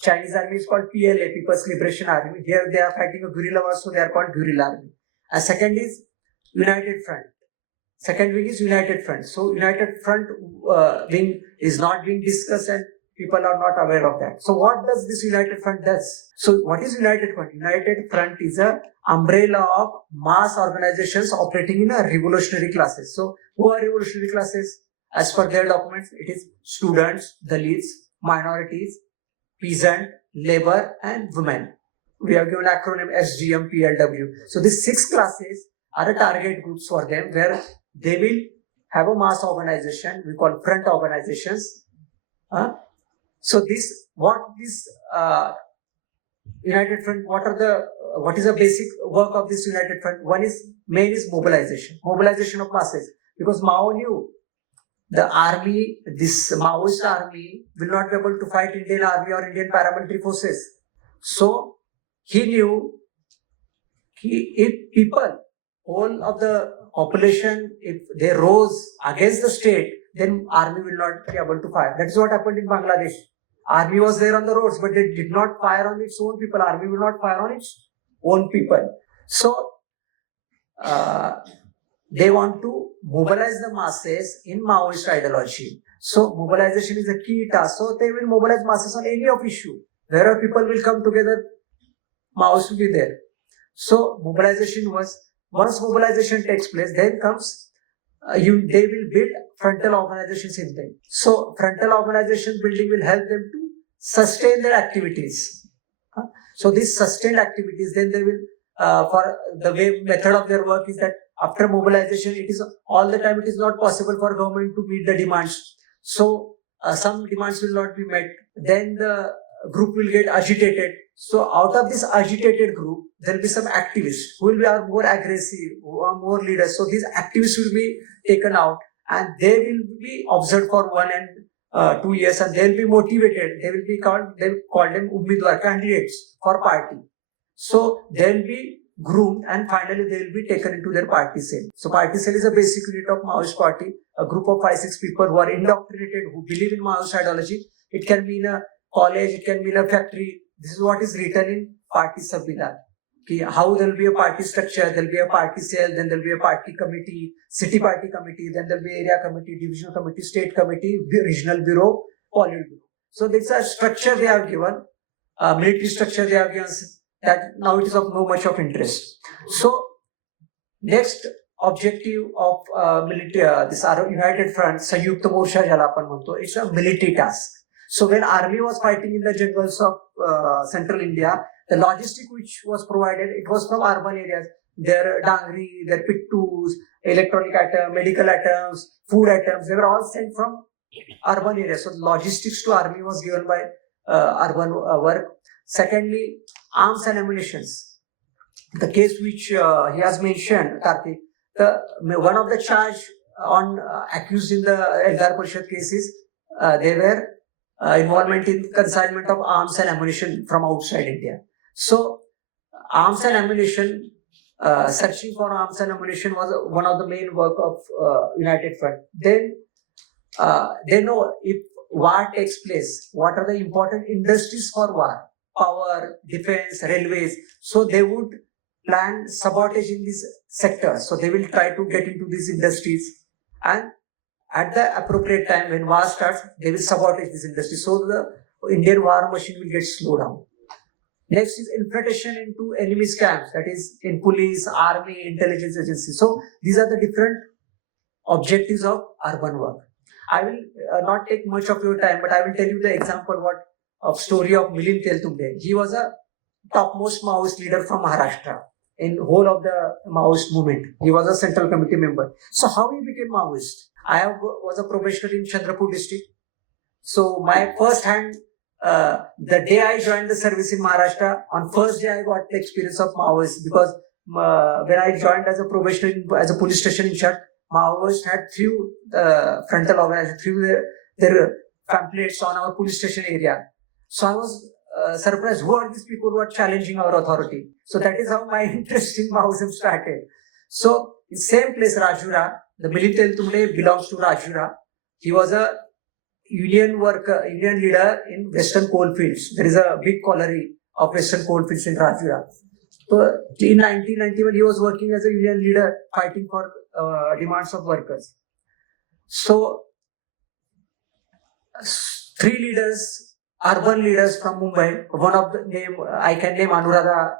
Chinese army is called PLA, People's Liberation Army. Here they are fighting a guerrilla war, so they are called guerrilla army. And second is United Front. Second wing is United Front. So United Front wing is not being discussed and people are not aware of that. So what does this United Front does? So what is United Front? United Front is a umbrella of mass organizations operating in a revolutionary classes. So who are revolutionary classes? As per their documents, it is students, Dalits, minorities, peasant, labor, and women. We have given acronym SGM, PLW. So these 6 classes are the target groups for them, where they will have a mass organization. We call front organizations. So what this United Front? What is the basic work of this United Front? Main is mobilization of masses. Because Mao knew the army, this Maoist army, will not be able to fight Indian army or Indian paramilitary forces. So he knew if people, whole of the population, if they rose against the state, then army will not be able to fire. That is what happened in Bangladesh. Army was there on the roads, but they did not fire on its own people. Army will not fire on its own people. So they want to mobilize the masses in Maoist ideology. So mobilization is a key task. So they will mobilize masses on any of issue. Wherever people will come together, Maoists will be there. So once mobilization takes place, then comes they will build frontal organizations in them. So frontal organization building will help them to sustain their activities. So these sustained activities, then they will, for the way method of their work is that after mobilization, it is all the time it is not possible for government to meet the demands. So some demands will not be met. Then the group will get agitated. So out of this agitated group, there will be some activists who will be more aggressive, who are more leaders. So these activists will be taken out and they will be observed for 1 and 2 years, and they will be motivated. They will call them Ummidwar, candidates for party. So they will be groomed and finally they will be taken into their party cell. So party cell is a basic unit of Maoist party, a group of 5-6 people who are indoctrinated, who believe in Maoist ideology. It can be in a college, it can be in a factory. This is what is written in Party Samvidhan. How there will be a party structure, there will be a party cell, then there will be a party committee, city party committee, then there will be area committee, divisional committee, state committee, regional bureau, politburo. So this is a structure they have given, military structure they have given, that now it is of no much of interest. So next objective of this United Front, Sanyukta Morsha Jala apan manto, it's a military task. So when army was fighting in the jungles of central India, the logistic which was provided, it was from urban areas. Their dangri, their pittus, electronic items, medical items, food items, they were all sent from urban areas. So logistics to army was given by urban work. Secondly, arms and ammunitions. The case which he has mentioned, Karthik, one of the charge on accused in the Eldar Parishad cases, they were involvement in consignment of arms and ammunition from outside India. So arms and ammunition, searching for arms and ammunition was one of the main work of United Front. Then they know if war takes place, what are the important industries for war? Power, defense, railways. So they would plan sabotage in these sectors. So they will try to get into these industries, and at the appropriate time when war starts, they will sabotage this industry. So the Indian war machine will get slowed down. Next is infiltration into enemy camps, that is in police, army, intelligence agencies. So these are the different objectives of urban work. I will not take much of your time, but I will tell you the example of story of Milind Teltumbde. He was a topmost Maoist leader from Maharashtra in whole of the Maoist movement. He was a central committee member. So how he became Maoist? Was a professional in Chandrapur district. So my first hand, the day I joined the service in Maharashtra, on first day I got the experience of Maoist, because when I joined as a professional, as a police station in charge, Maoists had few frontal organizations, threw their pamphlets on our police station area. So I was surprised, who are these people who are challenging our authority? So that is how my interest in Maoism started. So in same place, Rajura, the Milind Teltumbde belongs to Rajura. He was a union leader in Western Coalfields. There is a big colliery of Western Coalfields in Rajura. So in 1991, he was working as a union leader, fighting for demands of workers. So 3 leaders, urban leaders from Mumbai, one of the name, I can name Anuradha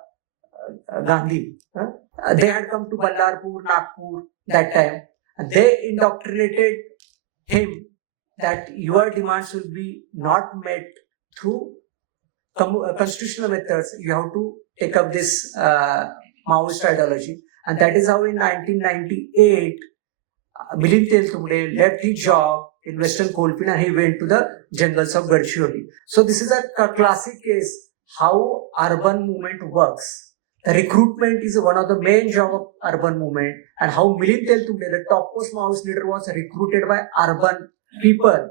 Gandhi. They had come to Ballarpur, Nagpur that time. And they indoctrinated him that your demands will be not met through constitutional methods. You have to take up this Maoist ideology. And that is how in 1998, Milind Teltumbde left his job in Western Coalfield and he went to the jungles of Gadchiroli. So this is a classic case how urban movement works. The recruitment is one of the main job of urban movement, and how Milind Teltumbde, the topmost Maoist leader, was recruited by urban people,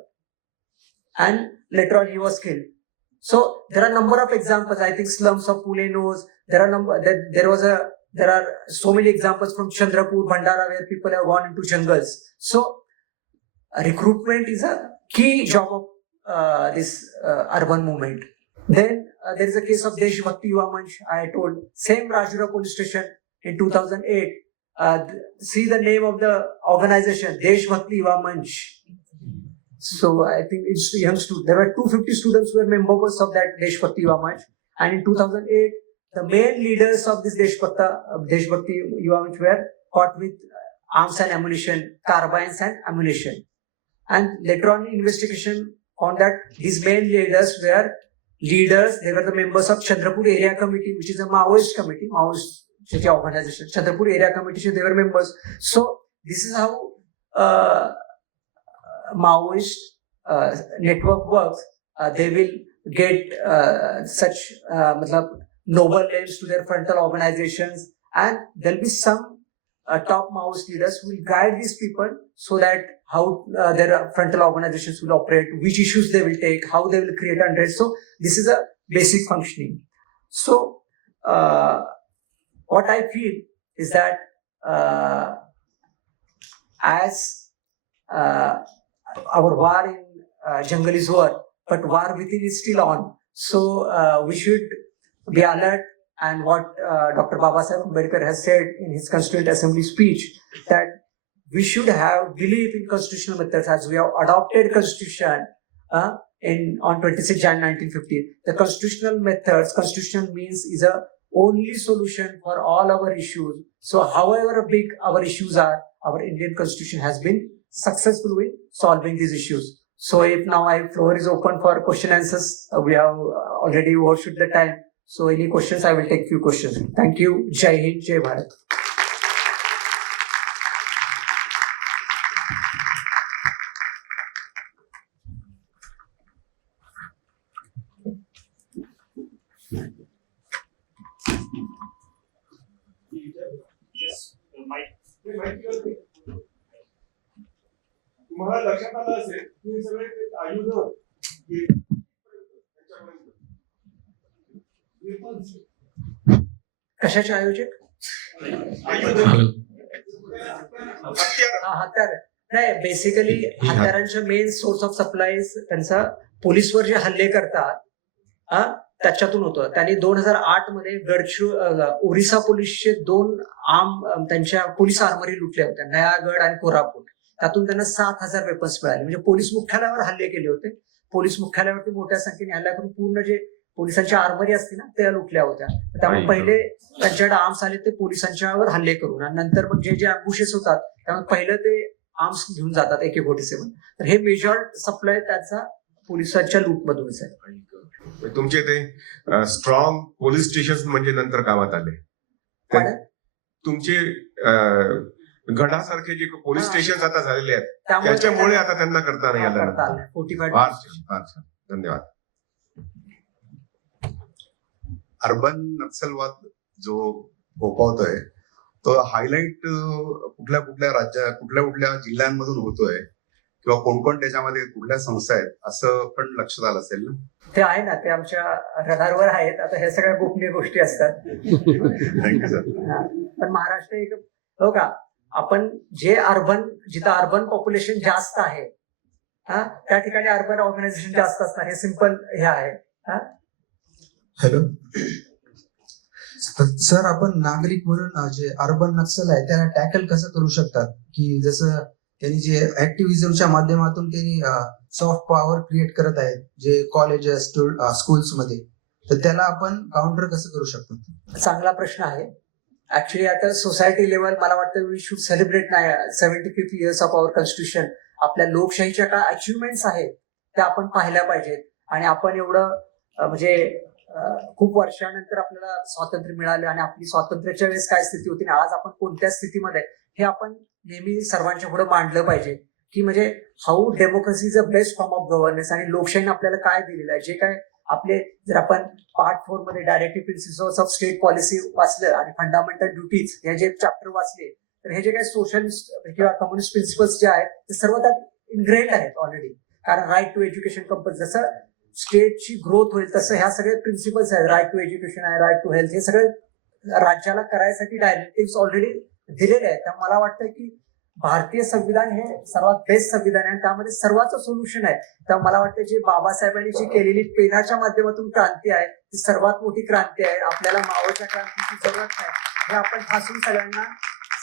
and later on he was killed. So there are a number of examples. I think slums of Pune knows. There are so many examples from Chandrapur, Bhandara, where people have gone into jungles. So recruitment is a key job of this urban movement. Then there is a case of Desh Bhakti Yuva Manch. I told same Rajura police station in 2008. See the name of the organization, Desh Bhakti Yuva Manch. So I think it's young students. There were 250 students who were members of that Desh Bhakti Yuva Manch. And in 2008, the main leaders of this Desh Bhakti Yuva Manch were caught with arms and ammunition, carbines and ammunition. And later on, investigation found that these main leaders were leaders. They were the members of Chandrapur Area Committee, which is a Maoist committee, Maoist organization. Chandrapur Area Committee, they were members. So this is how Maoist network works. They will get such noble names to their frontal organizations, and there will be some top Maoist leaders who will guide these people so that how their frontal organizations will operate, which issues they will take, how they will create unrest. So this is a basic functioning. So what I feel is that as our war in jungle is over, but war within is still on. So we should be alert, and what Dr. Babasaheb Ambedkar has said in his Constituent Assembly speech, that we should have belief in constitutional methods, as we have adopted Constitution on 26 January 1950. The constitutional methods, constitutional means, is a only solution for all our issues. So however big our issues are, our Indian Constitution has been successful in solving these issues. So if now floor is open for question answers, we have already overshot the time. So any questions, I will take few questions. Thank you. Jai Hind, Jai Bharat. तुम्हाला लक्षात आलं असेल की सगळे आयुध कशाचे आयोजक? हत्यार नाही, बेसिकली हत्यारांच्या मेन सोर्स ऑफ सप्लाय त्यांचा पोलीसवर जे हल्ले करतात त्याच्यातून होतं. त्यांनी 2008 मध्ये ओरिसा पोलीसचे 2 त्यांच्या पोलीस आर्मरी लुटल्या होत्या, नयागड आणि कोरापूट. त्यातून त्यांना 7,000 वेपन्स मिळाले. म्हणजे पोलीस मुख्यालयावर हल्ले केले होते. पोलीस मुख्यालयावरती मोठ्या संख्येने हल्ला करून पूर्ण जे पोलिसांच्या आर्मरी असते ना त्या लुटल्या होत्या. त्यामुळे पहिले त्यांच्याकडे आर्म्स आले ते पोलिसांच्यावर हल्ले करून, आणि नंतर मग जे अम्बुशेस होतात त्यामुळे पहिलं ते आर्म्स घेऊन जातात AK-47. तर हे मेजर सप्लाय त्याचा पोलिसांच्या लूटमधूनच आहे. तुमचे ते स्ट्रॉंग पोलीस स्टेशन म्हणजे नंतर कामात आले. पण तुमचे गडासारखे जे पोलीस स्टेशन आता झालेले आहेत त्यामुळे त्याच्यामुळे आता त्यांना करता नाही आलं. करता आलं. 45 फार छान, फार छान. धन्यवाद. अर्बन नक्षलवाद जो फोफावतोय तो हायलाईट कुठल्या कुठल्या जिल्ह्यांमधून होतोय किंवा कोण त्याच्यामध्ये कुठल्या संस्था आहेत असं पण लक्षात आलं असेल ना? ते आहे ना, ते आमच्या रडारवर आहेत. आता ह्या सगळ्या गोपनीय गोष्टी असतात. Thank you sir. पण महाराष्ट्र एक, हो का, आपण जिथं अर्बन पॉप्युलेशन जास्त आहे त्या ठिकाणी अर्बन ऑर्गनायझेशन जास्त असणार, हे सिंपल हे आहे. हॅलो सर, आपण नागरिक म्हणून जे अर्बन नक्सल आहे त्याला टॅकल कसं करू शकतात, की जसं त्यांनी जे ऍक्टिव्हिजमच्या माध्यमातून त्यांनी सॉफ्ट पॉवर क्रिएट करत आहेत जे कॉलेजेस स्कूल्स मध्ये, तर त्याला आपण काउंटर कसं करू शकतो? चांगला प्रश्न आहे. ऍक्च्युली आता सोसायटी लेवल मला वाटतं we should celebrate 75th years of our constitution. आपल्या लोकशाहीच्या काय अचिव्हमेंट्स आहेत त्या आपण पाहिल्या पाहिजेत. आणि आपण एवढं म्हणजे खूप वर्षानंतर आपल्याला स्वातंत्र्य मिळालं आणि आपली स्वातंत्र्याच्या वेळेस काय स्थिती होती आणि आज आपण कोणत्या स्थितीमध्ये हे आपण नेहमी सर्वांच्या पुढे मांडलं पाहिजे, की म्हणजे how democracy is a best form of governance आणि लोकशाहीने आपल्याला काय दिलेलं आहे. जे काय आपले, जर आपण पार्ट 4 मध्ये directive principles of state policy वाचलं आणि फंडामेंटल ड्युटीज हे जे चॅप्टर वाचले, तर हे जे काही सोशलिस्ट किंवा कम्युनिस्ट प्रिन्सिपल्स जे आहेत ते सर्व त्यात इनग्रेंड आहेत ऑलरेडी. कारण राईट टू एज्युकेशन कंपल्सरी, जसं स्टेटची ग्रोथ होईल तसं ह्या सगळे प्रिन्सिपल्स आहेत. राईट टू एज्युकेशन आहे, राईट टू हेल्थ, हे सगळे राज्याला करायसाठी डायरेक्टिव्ह ऑलरेडी दिलेले आहेत. त्यामुळे मला वाटतं की भारतीय संविधान हे सर्वात बेस्ट संविधान आहे, त्यामध्ये सर्वांचं सोल्युशन आहे. त्यामुळे मला वाटतं जे बाबासाहेबांनी जी केलेली पेनाच्या माध्यमातून क्रांती आहे ती सर्वात मोठी क्रांती आहे. आपल्याला मावळच्या क्रांतीची जरूरत नाही हे आपण ठासून सगळ्यांना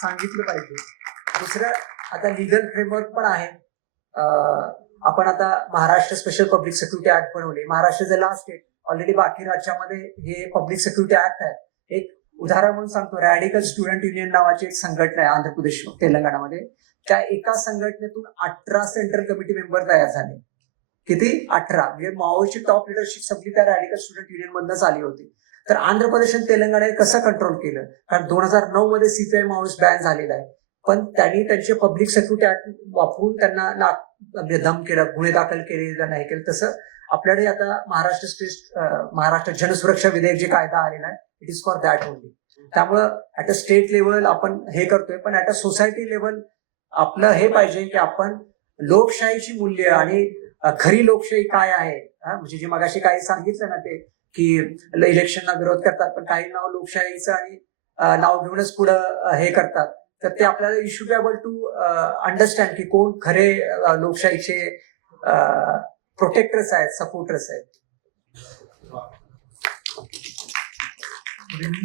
सांगितलं पाहिजे. दुसरं, आता लिगल फ्रेमवर्क पण आहे. आपण आता Maharashtra special public security act बनवले. Maharashtra is the last state. Already बाकी राज्यामध्ये हे पब्लिक सिक्युरिटी ऍक्ट आहे. एक उदाहरण म्हणून सांगतो, रॅडिकल स्टुडंट युनियन नावाची एक संघटना आहे आंध्र प्रदेश तेलंगणामध्ये. त्या एका संघटनेतून 18 सेंट्रल कमिटी मेंबर तयार झाले. किती? 18. म्हणजे माओची टॉप लिडरशिप सगळी त्या रॅडिकल स्टुडंट युनियन मधनच आली होती. तर आंध्र प्रदेश आणि तेलंगणाने कसं कंट्रोल केलं? कारण 2009 मध्ये CPI माओइस्ट बॅन झालेला आहे, पण त्यांनी त्यांचे पब्लिक सिक्युरिटी ऍक्ट वापरून त्यांना दम केला, गुन्हे दाखल केले नाही केले. तसं आपल्याकडे आता महाराष्ट्र जनसुरक्षा विधेयक जे कायदा आलेला आहे, it is for that only. त्यामुळं ऍट अ स्टेट लेवल आपण हे करतोय, पण ऍट अ सोसायटी लेवल आपलं हे पाहिजे की आपण लोकशाहीची मूल्य आणि खरी लोकशाही काय आहे, म्हणजे जे मगाशी काही सांगितलं ना ते की इलेक्शनला विरोध करतात, पण काही नाव लोकशाहीचं आणि नाव घेऊनच पुढं हे करतात. तर ते आपल्याला you should be able to understand की कोण खरे लोकशाहीचे प्रोटेक्टर्स आहेत, सपोर्टर्स आहेत.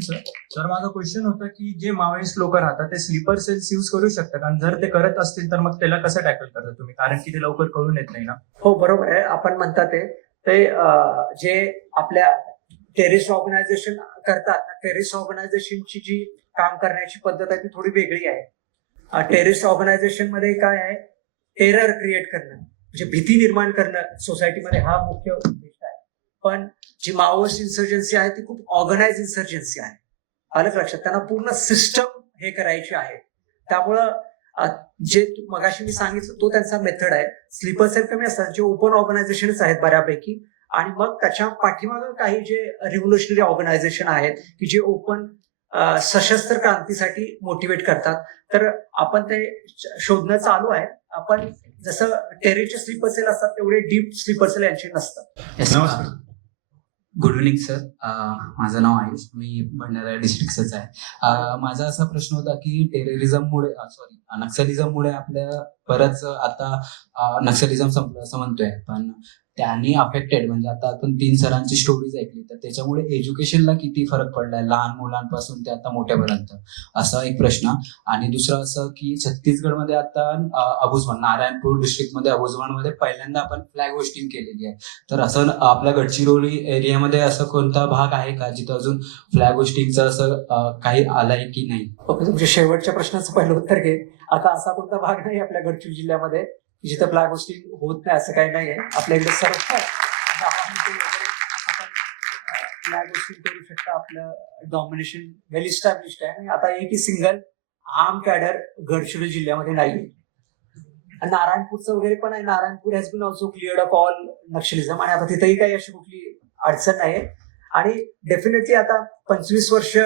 सर, माझा क्वेश्चन होता की जे माओइस्ट लोक राहतात ते स्लीपर सेल्स युज करू शकतात, आणि जर ते करत असतील तर मग त्याला कसं टॅकल करता तुम्ही, कारण की ते लवकर कळून येत नाही ना? हो, बरोबर आहे. आपण म्हणतात ते जे आपल्या टेररिस्ट ऑर्गनायझेशन करतात, टेररिस्ट ऑर्गनायझेशनची जी काम करण्याची पद्धत आहे ती थोडी वेगळी आहे. टेररिस्ट ऑर्गनायझेशन मध्ये काय आहे, टेरर क्रिएट करणं, म्हणजे भीती निर्माण करणं सोसायटीमध्ये, हा मुख्य उद्देश आहे. पण जी माओइस्ट इन्सर्जन्सी आहे ती खूप ऑर्गनाइज इन्सर्जन्सी आहे. आलं लक्षात? त्यांना पूर्ण सिस्टम हे करायची आहे. त्यामुळं जे मगाशी मी सांगितलं तो त्यांचा मेथड आहे. स्लीपर सेल कमी असतात, जे ओपन ऑर्गनायझेशनच आहेत बऱ्यापैकी, आणि मग त्याच्या पाठीमागं काही जे रिव्होल्युशनरी ऑर्गनायझेशन आहेत की जे ओपन सशस्त्र क्रांतीसाठी मोटिवेट करतात. तर आपण ते शोधणं चालू आहे. आपण जसं टेररचे स्लीपर सेल असतात तेवढे डीप स्लीपर सेल यांचे नसतात. गुड इव्हनिंग सर, माझं नाव आयुष, मी भंडारा डिस्ट्रिक्टच आहे. माझा असा प्रश्न होता की नक्सलिझममुळे आपल्या बरंच आता नक्सलिझम संपलं असं म्हणतोय, पण त्यांनी अफेक्टेड, म्हणजे आता आपण 3 सरांची स्टोरीज ऐकली, तर त्याच्यामुळे एज्युकेशनला किती फरक पडलाय लहान मुलांपासून ते आता मोठ्यापर्यंत, असा एक प्रश्न. आणि दुसरं असं की छत्तीसगडमध्ये आता अबुझमान, नारायणपूर डिस्ट्रिक्टमध्ये अबुझमानमध्ये पहिल्यांदा आपण फ्लॅग होस्टिंग केलेली आहे. तर असं आपल्या गडचिरोली एरियामध्ये असं कोणता भाग आहे का जिथं अजून फ्लॅग होस्टिंगचं असं काही आलंय की नाही? ओके, तुमच्या शेवटच्या प्रश्नाचं पहिलं उत्तर घे. आता असा कोणता भाग नाही आपल्या गडचिरोली जिल्ह्यामध्ये की जिथं फ्लॅग होस्टिंग होत नाही, असं काही नाही आहे. आपल्याकडे सर्व फ्लॅग होस्टिंग करू शकता. आपलं डॉमिनेशन वेल इस्टॅब्लिश्ड आहे. आणि आता एक सिंगल आर्म कॅडर गडचिरोली जिल्ह्यामध्ये नाहीये. आणि नारायणपूरचं वगैरे पण आहे. Narayanpur has been also cleared of all Naxalism, आणि आता तिथेही काही अशी कुठली अडचण नाही. आणि डेफिनेटली आता 25 वर्ष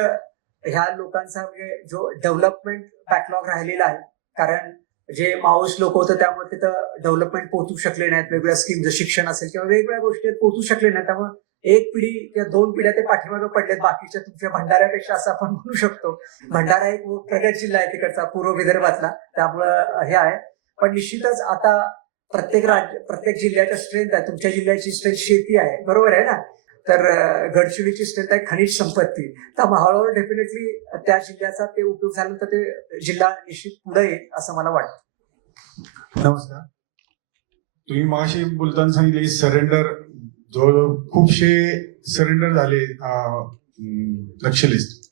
ह्या लोकांचा म्हणजे जो डेव्हलपमेंट बॅकलॉग राहिलेला आहे, कारण जे माओइस्ट लोक होतं त्यामुळे तिथं डेव्हलपमेंट पोहोचू शकले नाहीत. वेगवेगळ्या स्कीम, जर शिक्षण असेल किंवा वेगवेगळ्या गोष्टी पोहोचू शकले नाहीत. त्यामुळे एक पिढी किंवा 2 पिढ्या ते पाठीमागे पडलेत बाकीच्या तुमच्या भंडाऱ्यापेक्षा, असं आपण म्हणू शकतो. भंडारा एक प्रगत जिल्हा आहे तिकडचा, पूर्व विदर्भातला, त्यामुळं हे आहे. पण निश्चितच आता प्रत्येक जिल्ह्याच्या स्ट्रेंथ आहे. तुमच्या जिल्ह्याची स्ट्रेंथ शेती आहे, बरोबर आहे ना, तर गडचिरोलीची स्ट्रेंथ आहे खनिज संपत्ती. तर हळूहळू डेफिनेटली त्या जिल्ह्याचा ते उपयोग झाल्यानंतर ते जिल्हा निश्चित पुढे येईल असं मला वाटतं. नमस्कार. तुम्ही मगाशी बोलताना सांगितले की सरेंडर, जवळजवळ खूपशे सरेंडर झाले नक्षलिस्ट,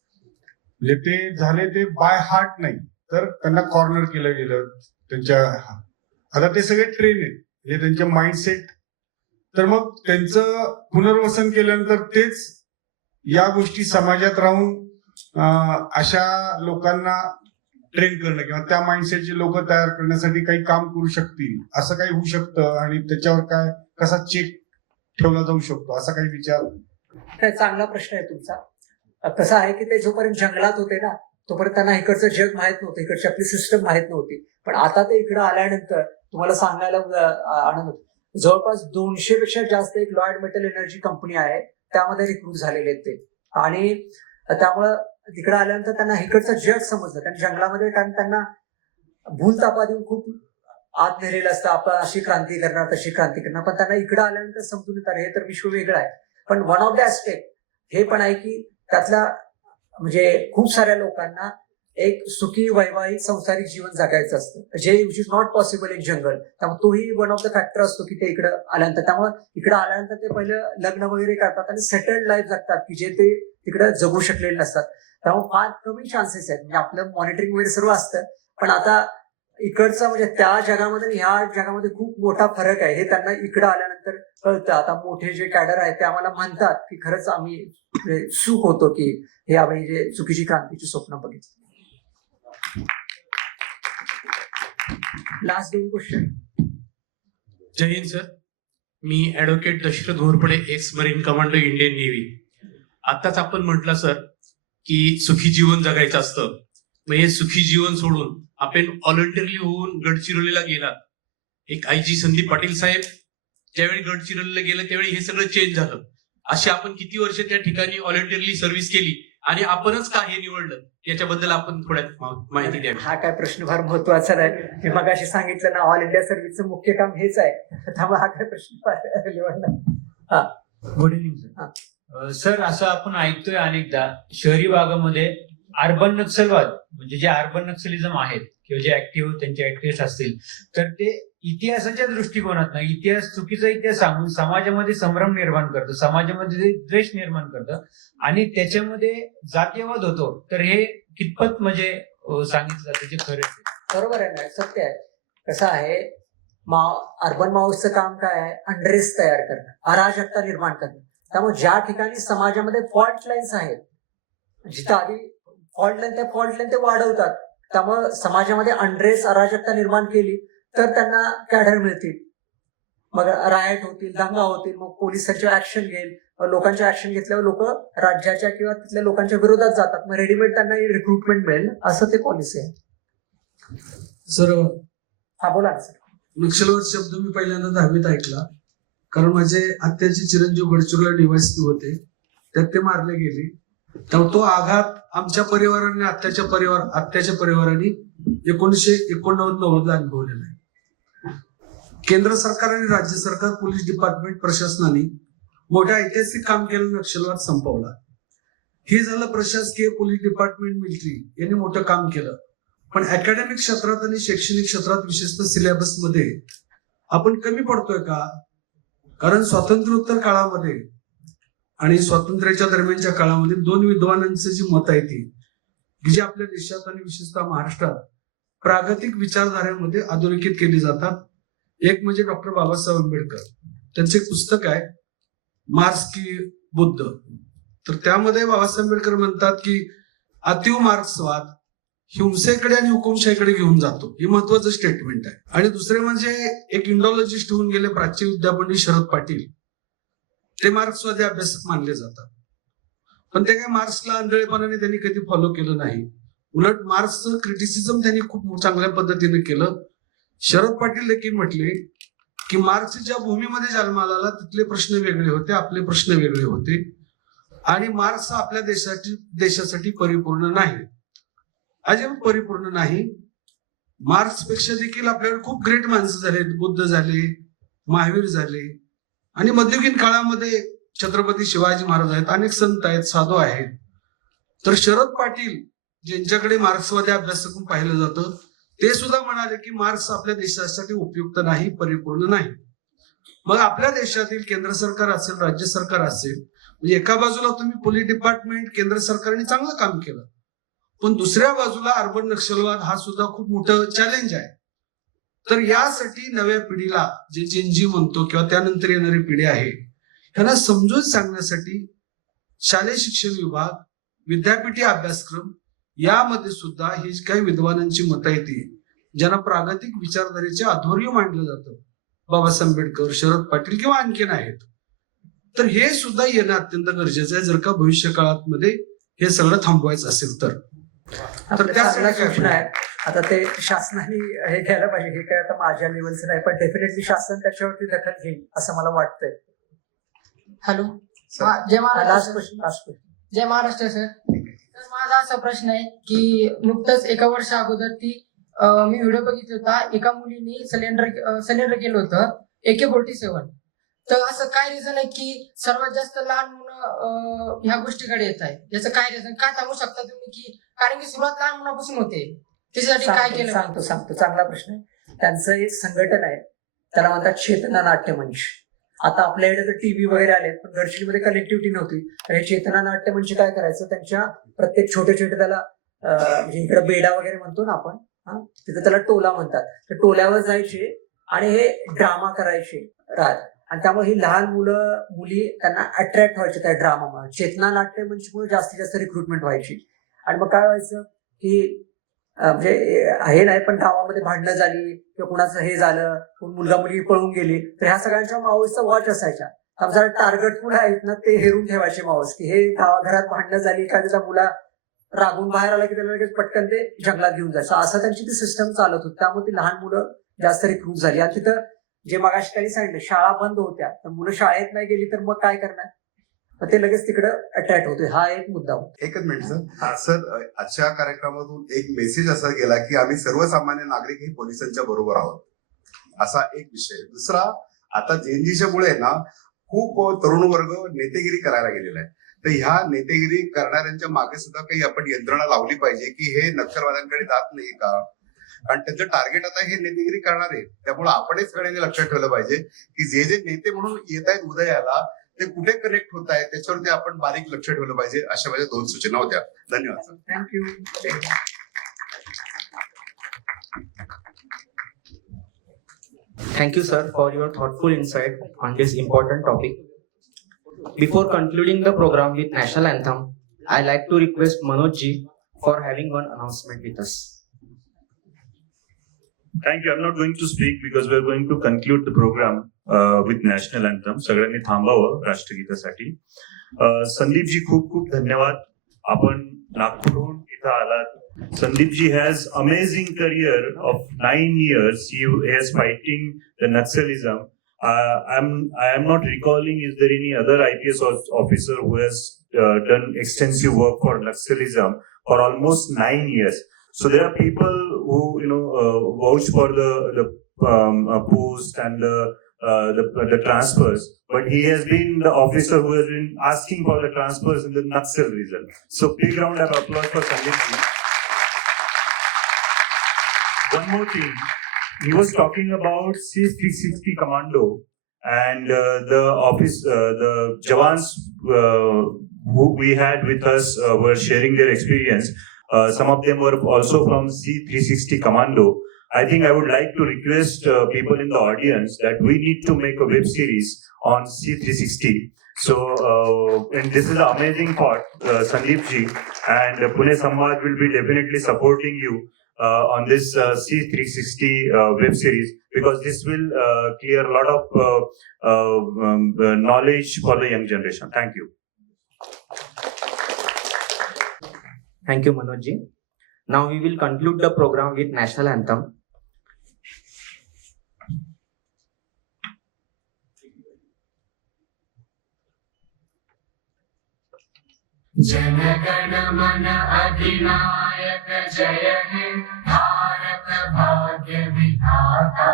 म्हणजे ते झाले ते बाय हार्ट नाही, तर त्यांना कॉर्नर केलं गेलं त्यांच्या. आता ते सगळे ट्रेन आहेत, म्हणजे त्यांच्या माइंडसेट. तर मग त्यांचं पुनर्वसन केल्यानंतर तेच या गोष्टी समाजात राहून अशा लोकांना ट्रेन करणं किंवा त्या माइंडसेटचे लोक तयार करण्यासाठी काही काम करू शकतील, असं काही होऊ शकतं. आणि त्याच्यावर काय कसा चेक ठेवला जाऊ शकतो, असा काही विचार? काय चांगला प्रश्न आहे तुमचा. कसं आहे की ते जोपर्यंत जंगलात होते ना, तोपर्यंत त्यांना इकडचं जग माहित नव्हतं, इकडची आपली सिस्टम माहित नव्हती. पण आता ते इकडं आल्यानंतर तुम्हाला सांगायला आनंद होतो, जवळपास 200 पेक्षा जास्त एक लॉयड मेटल एनर्जी कंपनी आहे, त्यामध्ये रिक्रूट झालेले आहेत ते. आणि त्यामुळं तिकडे आल्यानंतर त्यांना इकडचं जग समजलं. कारण जंगलामध्ये कारण त्यांना भूलतापा देऊन खूप आत नेलेलं असतं, आपण अशी क्रांती करणार तशी क्रांती करणार. पण त्यांना इकडे आल्यानंतर समजून येतात हे तर विश्व वेगळं आहे. पण वन ऑफ द ऍस्पेक्ट हे पण आहे की त्यातल्या म्हणजे खूप साऱ्या लोकांना एक सुखी वैवाहिक संसारिक जीवन जगायचं असतं, जे which is not possible in jungle. त्यामुळे तोही वन ऑफ द फॅक्टर असतो की ते इकडे आल्यानंतर. त्यामुळे इकडे आल्यानंतर ते पहिलं लग्न वगैरे करतात आणि सेटल्ड लाईफ जगतात की जे ते तिकडे जगू शकलेले नसतात. त्यामुळे फार कमी चान्सेस आहेत. म्हणजे आपलं मॉनिटरिंग वगैरे सर्व असतं, पण आता इकडचं म्हणजे त्या जगामध्ये आणि ह्या जगामध्ये खूप मोठा फरक आहे, हे त्यांना इकडे आल्यानंतर कळतं. आता मोठे जे कॅडर आहेत ते आम्हाला म्हणतात की खरंच आम्ही सुख होतो की हे आम्ही जे चुकीची क्रांतीची स्वप्न बघितली. Last 2 question. Jai Hind sir, मी advocate Dashrath Ghorpade, ex marine commando, Indian navy. आताच आपण म्हटलं सर की सुखी जीवन जगायचं असतं. मग हे सुखी जीवन सोडून आपण व्हॉलंटिअरली होऊन गडचिरोलीला गेला. एक IG संदीप पाटील साहेब ज्यावेळी गडचिरोलीला गेले त्यावेळी हे सगळं चेंज झालं. अशी आपण किती वर्ष त्या ठिकाणी व्हॉलंटिअरली सर्व्हिस केली आणि आपणच का हे निवडलं, याच्याबद्दल आपण थोड्यात माहिती द्यावी. हा काय प्रश्न फार महत्वाचा आहे. मी मगाशी सांगितलं ना, ऑल इंडिया सर्व्हिसचं मुख्य काम हेच आहे. त्यामुळे हा काय प्रश्न फार relevant आहे. Good evening sir. सर, असं आपण ऐकतोय अनेकदा शहरी भागामध्ये अर्बन नक्षलवाद, म्हणजे जे अर्बन नक्षलिझम आहेत किंवा जे ऍक्टिव्ह त्यांचे ऍक्टिव्हिस्ट असतील, तर ते इतिहासाच्या दृष्टिकोनात इतिहास, चुकीचा इतिहास सांगून समाजामध्ये संभ्रम निर्माण करतं, समाजामध्ये द्वेष निर्माण करतं आणि त्याच्यामध्ये जातीयवाद होतो. तर हे कितपत म्हणजे सांगितलं जातं जे खरं आहे? बरोबर आहे ना, सत्य आहे. कसं आहे, अर्बन माऊसचं काम काय आहे? अनरेस्ट तयार करणं, अराजकता निर्माण करणं. त्यामुळे ज्या ठिकाणी समाजामध्ये फॉल्ट लाईन्स आहेत, जिथं आधी फॉल्ट लाईन, त्या फॉल्ट लाईन ते वाढवतात. त्यामुळे समाजामध्ये अनरेस्ट, अराजकता निर्माण केली तर त्यांना कॅडर मिळतील, मग रायट होतील, दंगा होतील, मग पोलिसांची ऍक्शन घेईल. लोकांच्या ऍक्शन घेतल्यावर लोक राज्याच्या किंवा तिथल्या लोकांच्या विरोधात जातात, मग रेडीमेड त्यांना रिक्रुटमेंट मिळेल, असं ते पॉलिसी आहे. सर, हा बोला ना सर. नक्षलवाद शब्द मी पहिल्यांदा 10वीत ऐकला, कारण माझे आत्याचे चिरंजीव गडचिरोलीला डिवाइस होते, त्यात ते मारले गेले. त्यामुळे तो आघात आमच्या परिवाराने, आत्याच्या परिवाराने 1989 अनुभवलेला आहे. केंद्र सरकार आणि राज्य सरकार, पोलीस डिपार्टमेंट, प्रशासनाने मोठं ऐतिहासिक काम केलं, नक्षलवाद संपवला. हे झालं प्रशासकीय, पोलीस डिपार्टमेंट, मिलिटरी यांनी मोठं काम केलं. पण अकॅडमिक क्षेत्रात आणि शैक्षणिक क्षेत्रात, विशेषतः सिलेबस मध्ये आपण कमी पडतोय का? कारण स्वातंत्र्योत्तर काळामध्ये आणि स्वातंत्र्याच्या दरम्यानच्या काळामध्ये दोन विद्वानांचं जी मत आहे ती, जी आपल्या देशात आणि विशेषतः महाराष्ट्रात प्रागतिक विचारधारेमध्ये अधोरेखित केली जातात. एक म्हणजे डॉक्टर बाबासाहेब आंबेडकर, त्यांचं एक पुस्तक आहे मार्क्स की बुद्ध. तर त्यामध्ये बाबासाहेब आंबेडकर म्हणतात की अतिव मार्क्सवाद हिंसेकडे आणि हुकुमशाहीकडे घेऊन जातो. हे महत्वाचं स्टेटमेंट आहे. आणि दुसरे म्हणजे एक इंडॉलॉजिस्ट होऊन गेले प्राच्य विद्यापंडित शरद पाटील, ते मार्क्सवादी अभ्यासक मानले जातात. पण ते काय मार्क्सला आंधळेपणाने त्यांनी कधी फॉलो केलं नाही. उलट मार्क्सचं क्रिटिसिझम त्यांनी खूप चांगल्या पद्धतीने केलं. शरद पाटील देखील म्हटले की मार्क्स ज्या भूमीमध्ये जन्माला आला तिथले प्रश्न वेगळे होते, आपले प्रश्न वेगळे होते, आणि मार्क्स हा आपल्या देशासाठी परिपूर्ण नाही, अजिबात परिपूर्ण नाही. मार्क्स पेक्षा देखील आपल्याकडे खूप ग्रेट माणसं झाले, बुद्ध झाले, महावीर झाले, आणि मध्ययुगीन काळामध्ये छत्रपती शिवाजी महाराज आहेत, अनेक संत आहेत, साधू आहेत. तर शरद पाटील ज्यांच्याकडे मार्क्सवादी अभ्यासक म्हणून पाहिलं जातं, ते सुद्धा म्हणाले की मार्क्स आपल्या देशासाठी उपयुक्त नाही, परिपूर्ण नाही. मग आपल्या देशातील केंद्र सरकार असेल, राज्य सरकार असेल, म्हणजे एका बाजूला तुम्ही पोलीस डिपार्टमेंट, केंद्र सरकारने चांगलं काम केलं, पण दुसऱ्या बाजूला अर्बन नक्षलवाद हा सुद्धा खूप मोठं चॅलेंज आहे. तर यासाठी नव्या पिढीला, जे जेनजी म्हणतो किंवा त्यानंतर येणारी पिढी आहे, ह्यांना समजून सांगण्यासाठी शालेय शिक्षण विभाग, विद्यापीठी अभ्यासक्रम यामध्ये सुद्धा ही काही विद्वानांची मतं येते, ज्यांना प्रागतिक विचारधारेचे अधोर्य मानलं जातं, बाबासाहेब आंबेडकर, शरद पाटील किंवा आणखीन आहेत. तर हे सुद्धा येणं अत्यंत गरजेचं आहे, जर का भविष्य काळात मध्ये हे सगळं थांबवायचं असेल तर. त्यासाठी सूचना आहे. आता ते शासनाने हे घ्यायला पाहिजे. हे काय आता माझ्या लेवलचं नाही, पण डेफिनेटली शासन त्याच्यावरती दखल घेईल असं मला वाटतंय. हॅलो, जय महाराष्ट्र. Last question. जय महाराष्ट्र सर. तर माझा असा प्रश्न आहे की नुकतंच एका वर्षा अगोदर मी व्हिडिओ बघितला होता, एका मुलीने सिलेंडर केलं होतं AK-47. तर असं काय रिझन आहे की सर्वात जास्त लहान मुलं ह्या गोष्टीकडे येत आहेत? याचं काय रिझन, काय सांगू शकता तुम्ही? की कारण की सुरुवात लहान मुलापासून होते, त्याच्यासाठी काय केलं? सांगतो. चांगला प्रश्न आहे. त्यांचं एक संघटन आहे, त्याला म्हणतात चेतना नाट्य मंच. आता आपल्याकडे तर टीव्ही वगैरे आले, पण गडचिरोलीमध्ये कनेक्टिव्हिटी नव्हती. तर हे चेतना नाट्य मंच काय करायचं, त्यांच्या प्रत्येक छोटे त्याला म्हणजे इकडे बेडा वगैरे म्हणतो ना आपण, तिथे त्याला टोला म्हणतात. तर टोल्यावर जायचे आणि हे ड्रामा करायचे आणि त्यामुळे ही लहान मुली त्यांना अट्रॅक्ट व्हायचे त्या ड्रामामुळे. चेतना नाट्य मंचमुळे जास्तीत जास्त रिक्रुटमेंट व्हायची. आणि मग काय व्हायचं की म्हणजे हे नाही, पण गावामध्ये भांडणं झाली किंवा कुणाचं हे झालं, मुलगा मुलगी पळून गेली, तर ह्या सगळ्यांच्या मावसचा वॉच असायच्या. आमचा टार्गेट मुलं आहेत ना, ते हेरून ठेवायचे मावस, की हे घरात भांडणं झाली, एखाद्या मुला रागून बाहेर आला की त्याला लगेच पटकन ते जंगलात घेऊन जायचं. असं त्यांची ती सिस्टम चालत होती. त्यामुळे ती लहान मुलं जास्त रिक्रूट झाली. आणि तिथं जे मगाशी त्यांनी सांगितलं, शाळा बंद होत्या, तर मुलं शाळेत नाही गेली तर मग काय करणार, मग ते लगेच तिकडे अट्रॅक्ट होते. हा एक मुद्दा होता. एकच मिनिट सर, आजच्या कार्यक्रमातून एक मेसेज असा गेला की आम्ही सर्वसामान्य नागरिक हे पोलिसांच्या बरोबर आहोत, असा एक विषय. दुसरा, आता जेएनजीच्या मुळे ना खूप तरुण वर्ग नेतेगिरी करायला गेलेला आहे. तर ह्या नेतेगिरी करणाऱ्यांच्या मागे सुद्धा काही आपण यंत्रणा लावली पाहिजे की हे नक्षलवाद्यांकडे जात नाही का, कारण त्यांचं टार्गेट आता हे नेतेगिरी करणार आहे. त्यामुळे आपण सगळ्यांनी लक्षात ठेवलं पाहिजे की जे नेते म्हणून येत आहेत उदयाला, ते कुठे कनेक्ट होत आहे त्याच्यावरती आपण बारीक लक्ष ठेवलं पाहिजे. अशा माझ्या 2 सूचना होत्या. धन्यवाद sir. Thank you. Thank you, sir, for your thoughtful insight on this important topic. Before concluding the program with national anthem, I like to request Manoj ji for having one announcement with us. Thank you. I'm not going to speak because we're going to conclude the program with national anthem. सगळ्यांनी थांबावं राष्ट्रगीतासाठी. संदीप जी खूप खूप धन्यवाद. आपण नागपूरहून इथं आलात. Sandeep ji has amazing career of 9 years. He is fighting the Naxalism. I am not recalling, is there any other IPS officer who has done extensive work for Naxalism for almost 9 years? So there are people who vouch for the post and the transfers, but he has been the officer who has been asking for the transfers in the Naxal region. So big round of applause for Sandeep. One more thing, he was talking about C360 Commando and the Jawans who we had with us were sharing their experience. Some of them were also from C360 Commando. I think I would like to request people in the audience that we need to make a web series on C360. So, and this is an amazing thought, Sandeep ji, and Pune Samvad will be definitely supporting you on this C360 web series, because this will clear a lot of knowledge for the young generation. Thank you. Thank you, Manoj ji. Now we will conclude the program with national anthem. Jana Gana मन अधिनायक जय हे भारत भाग्य विधाता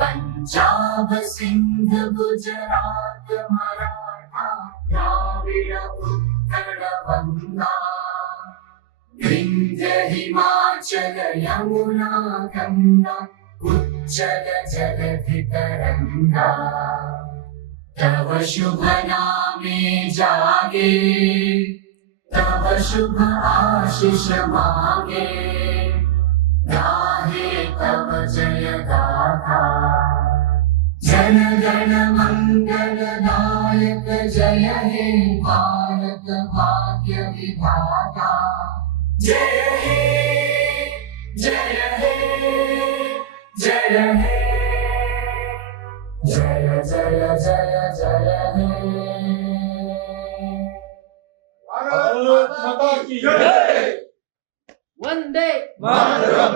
पंजाब सिंध गुजरात मराठा द्राविड़ उत्कल बंगा विंध्य हिमाचल यमुना गंगा उच्चल जलधि तरंगा तव शुभ नामे जागे तव शुभ आशीष मांगे गाहे तव जय गाथा जन गण मंगल नायक जय हे भारत भाग्य विधाता जय हे जय हे जय हे जय जय जय जय हे भारत माता की जय वंदे मातरम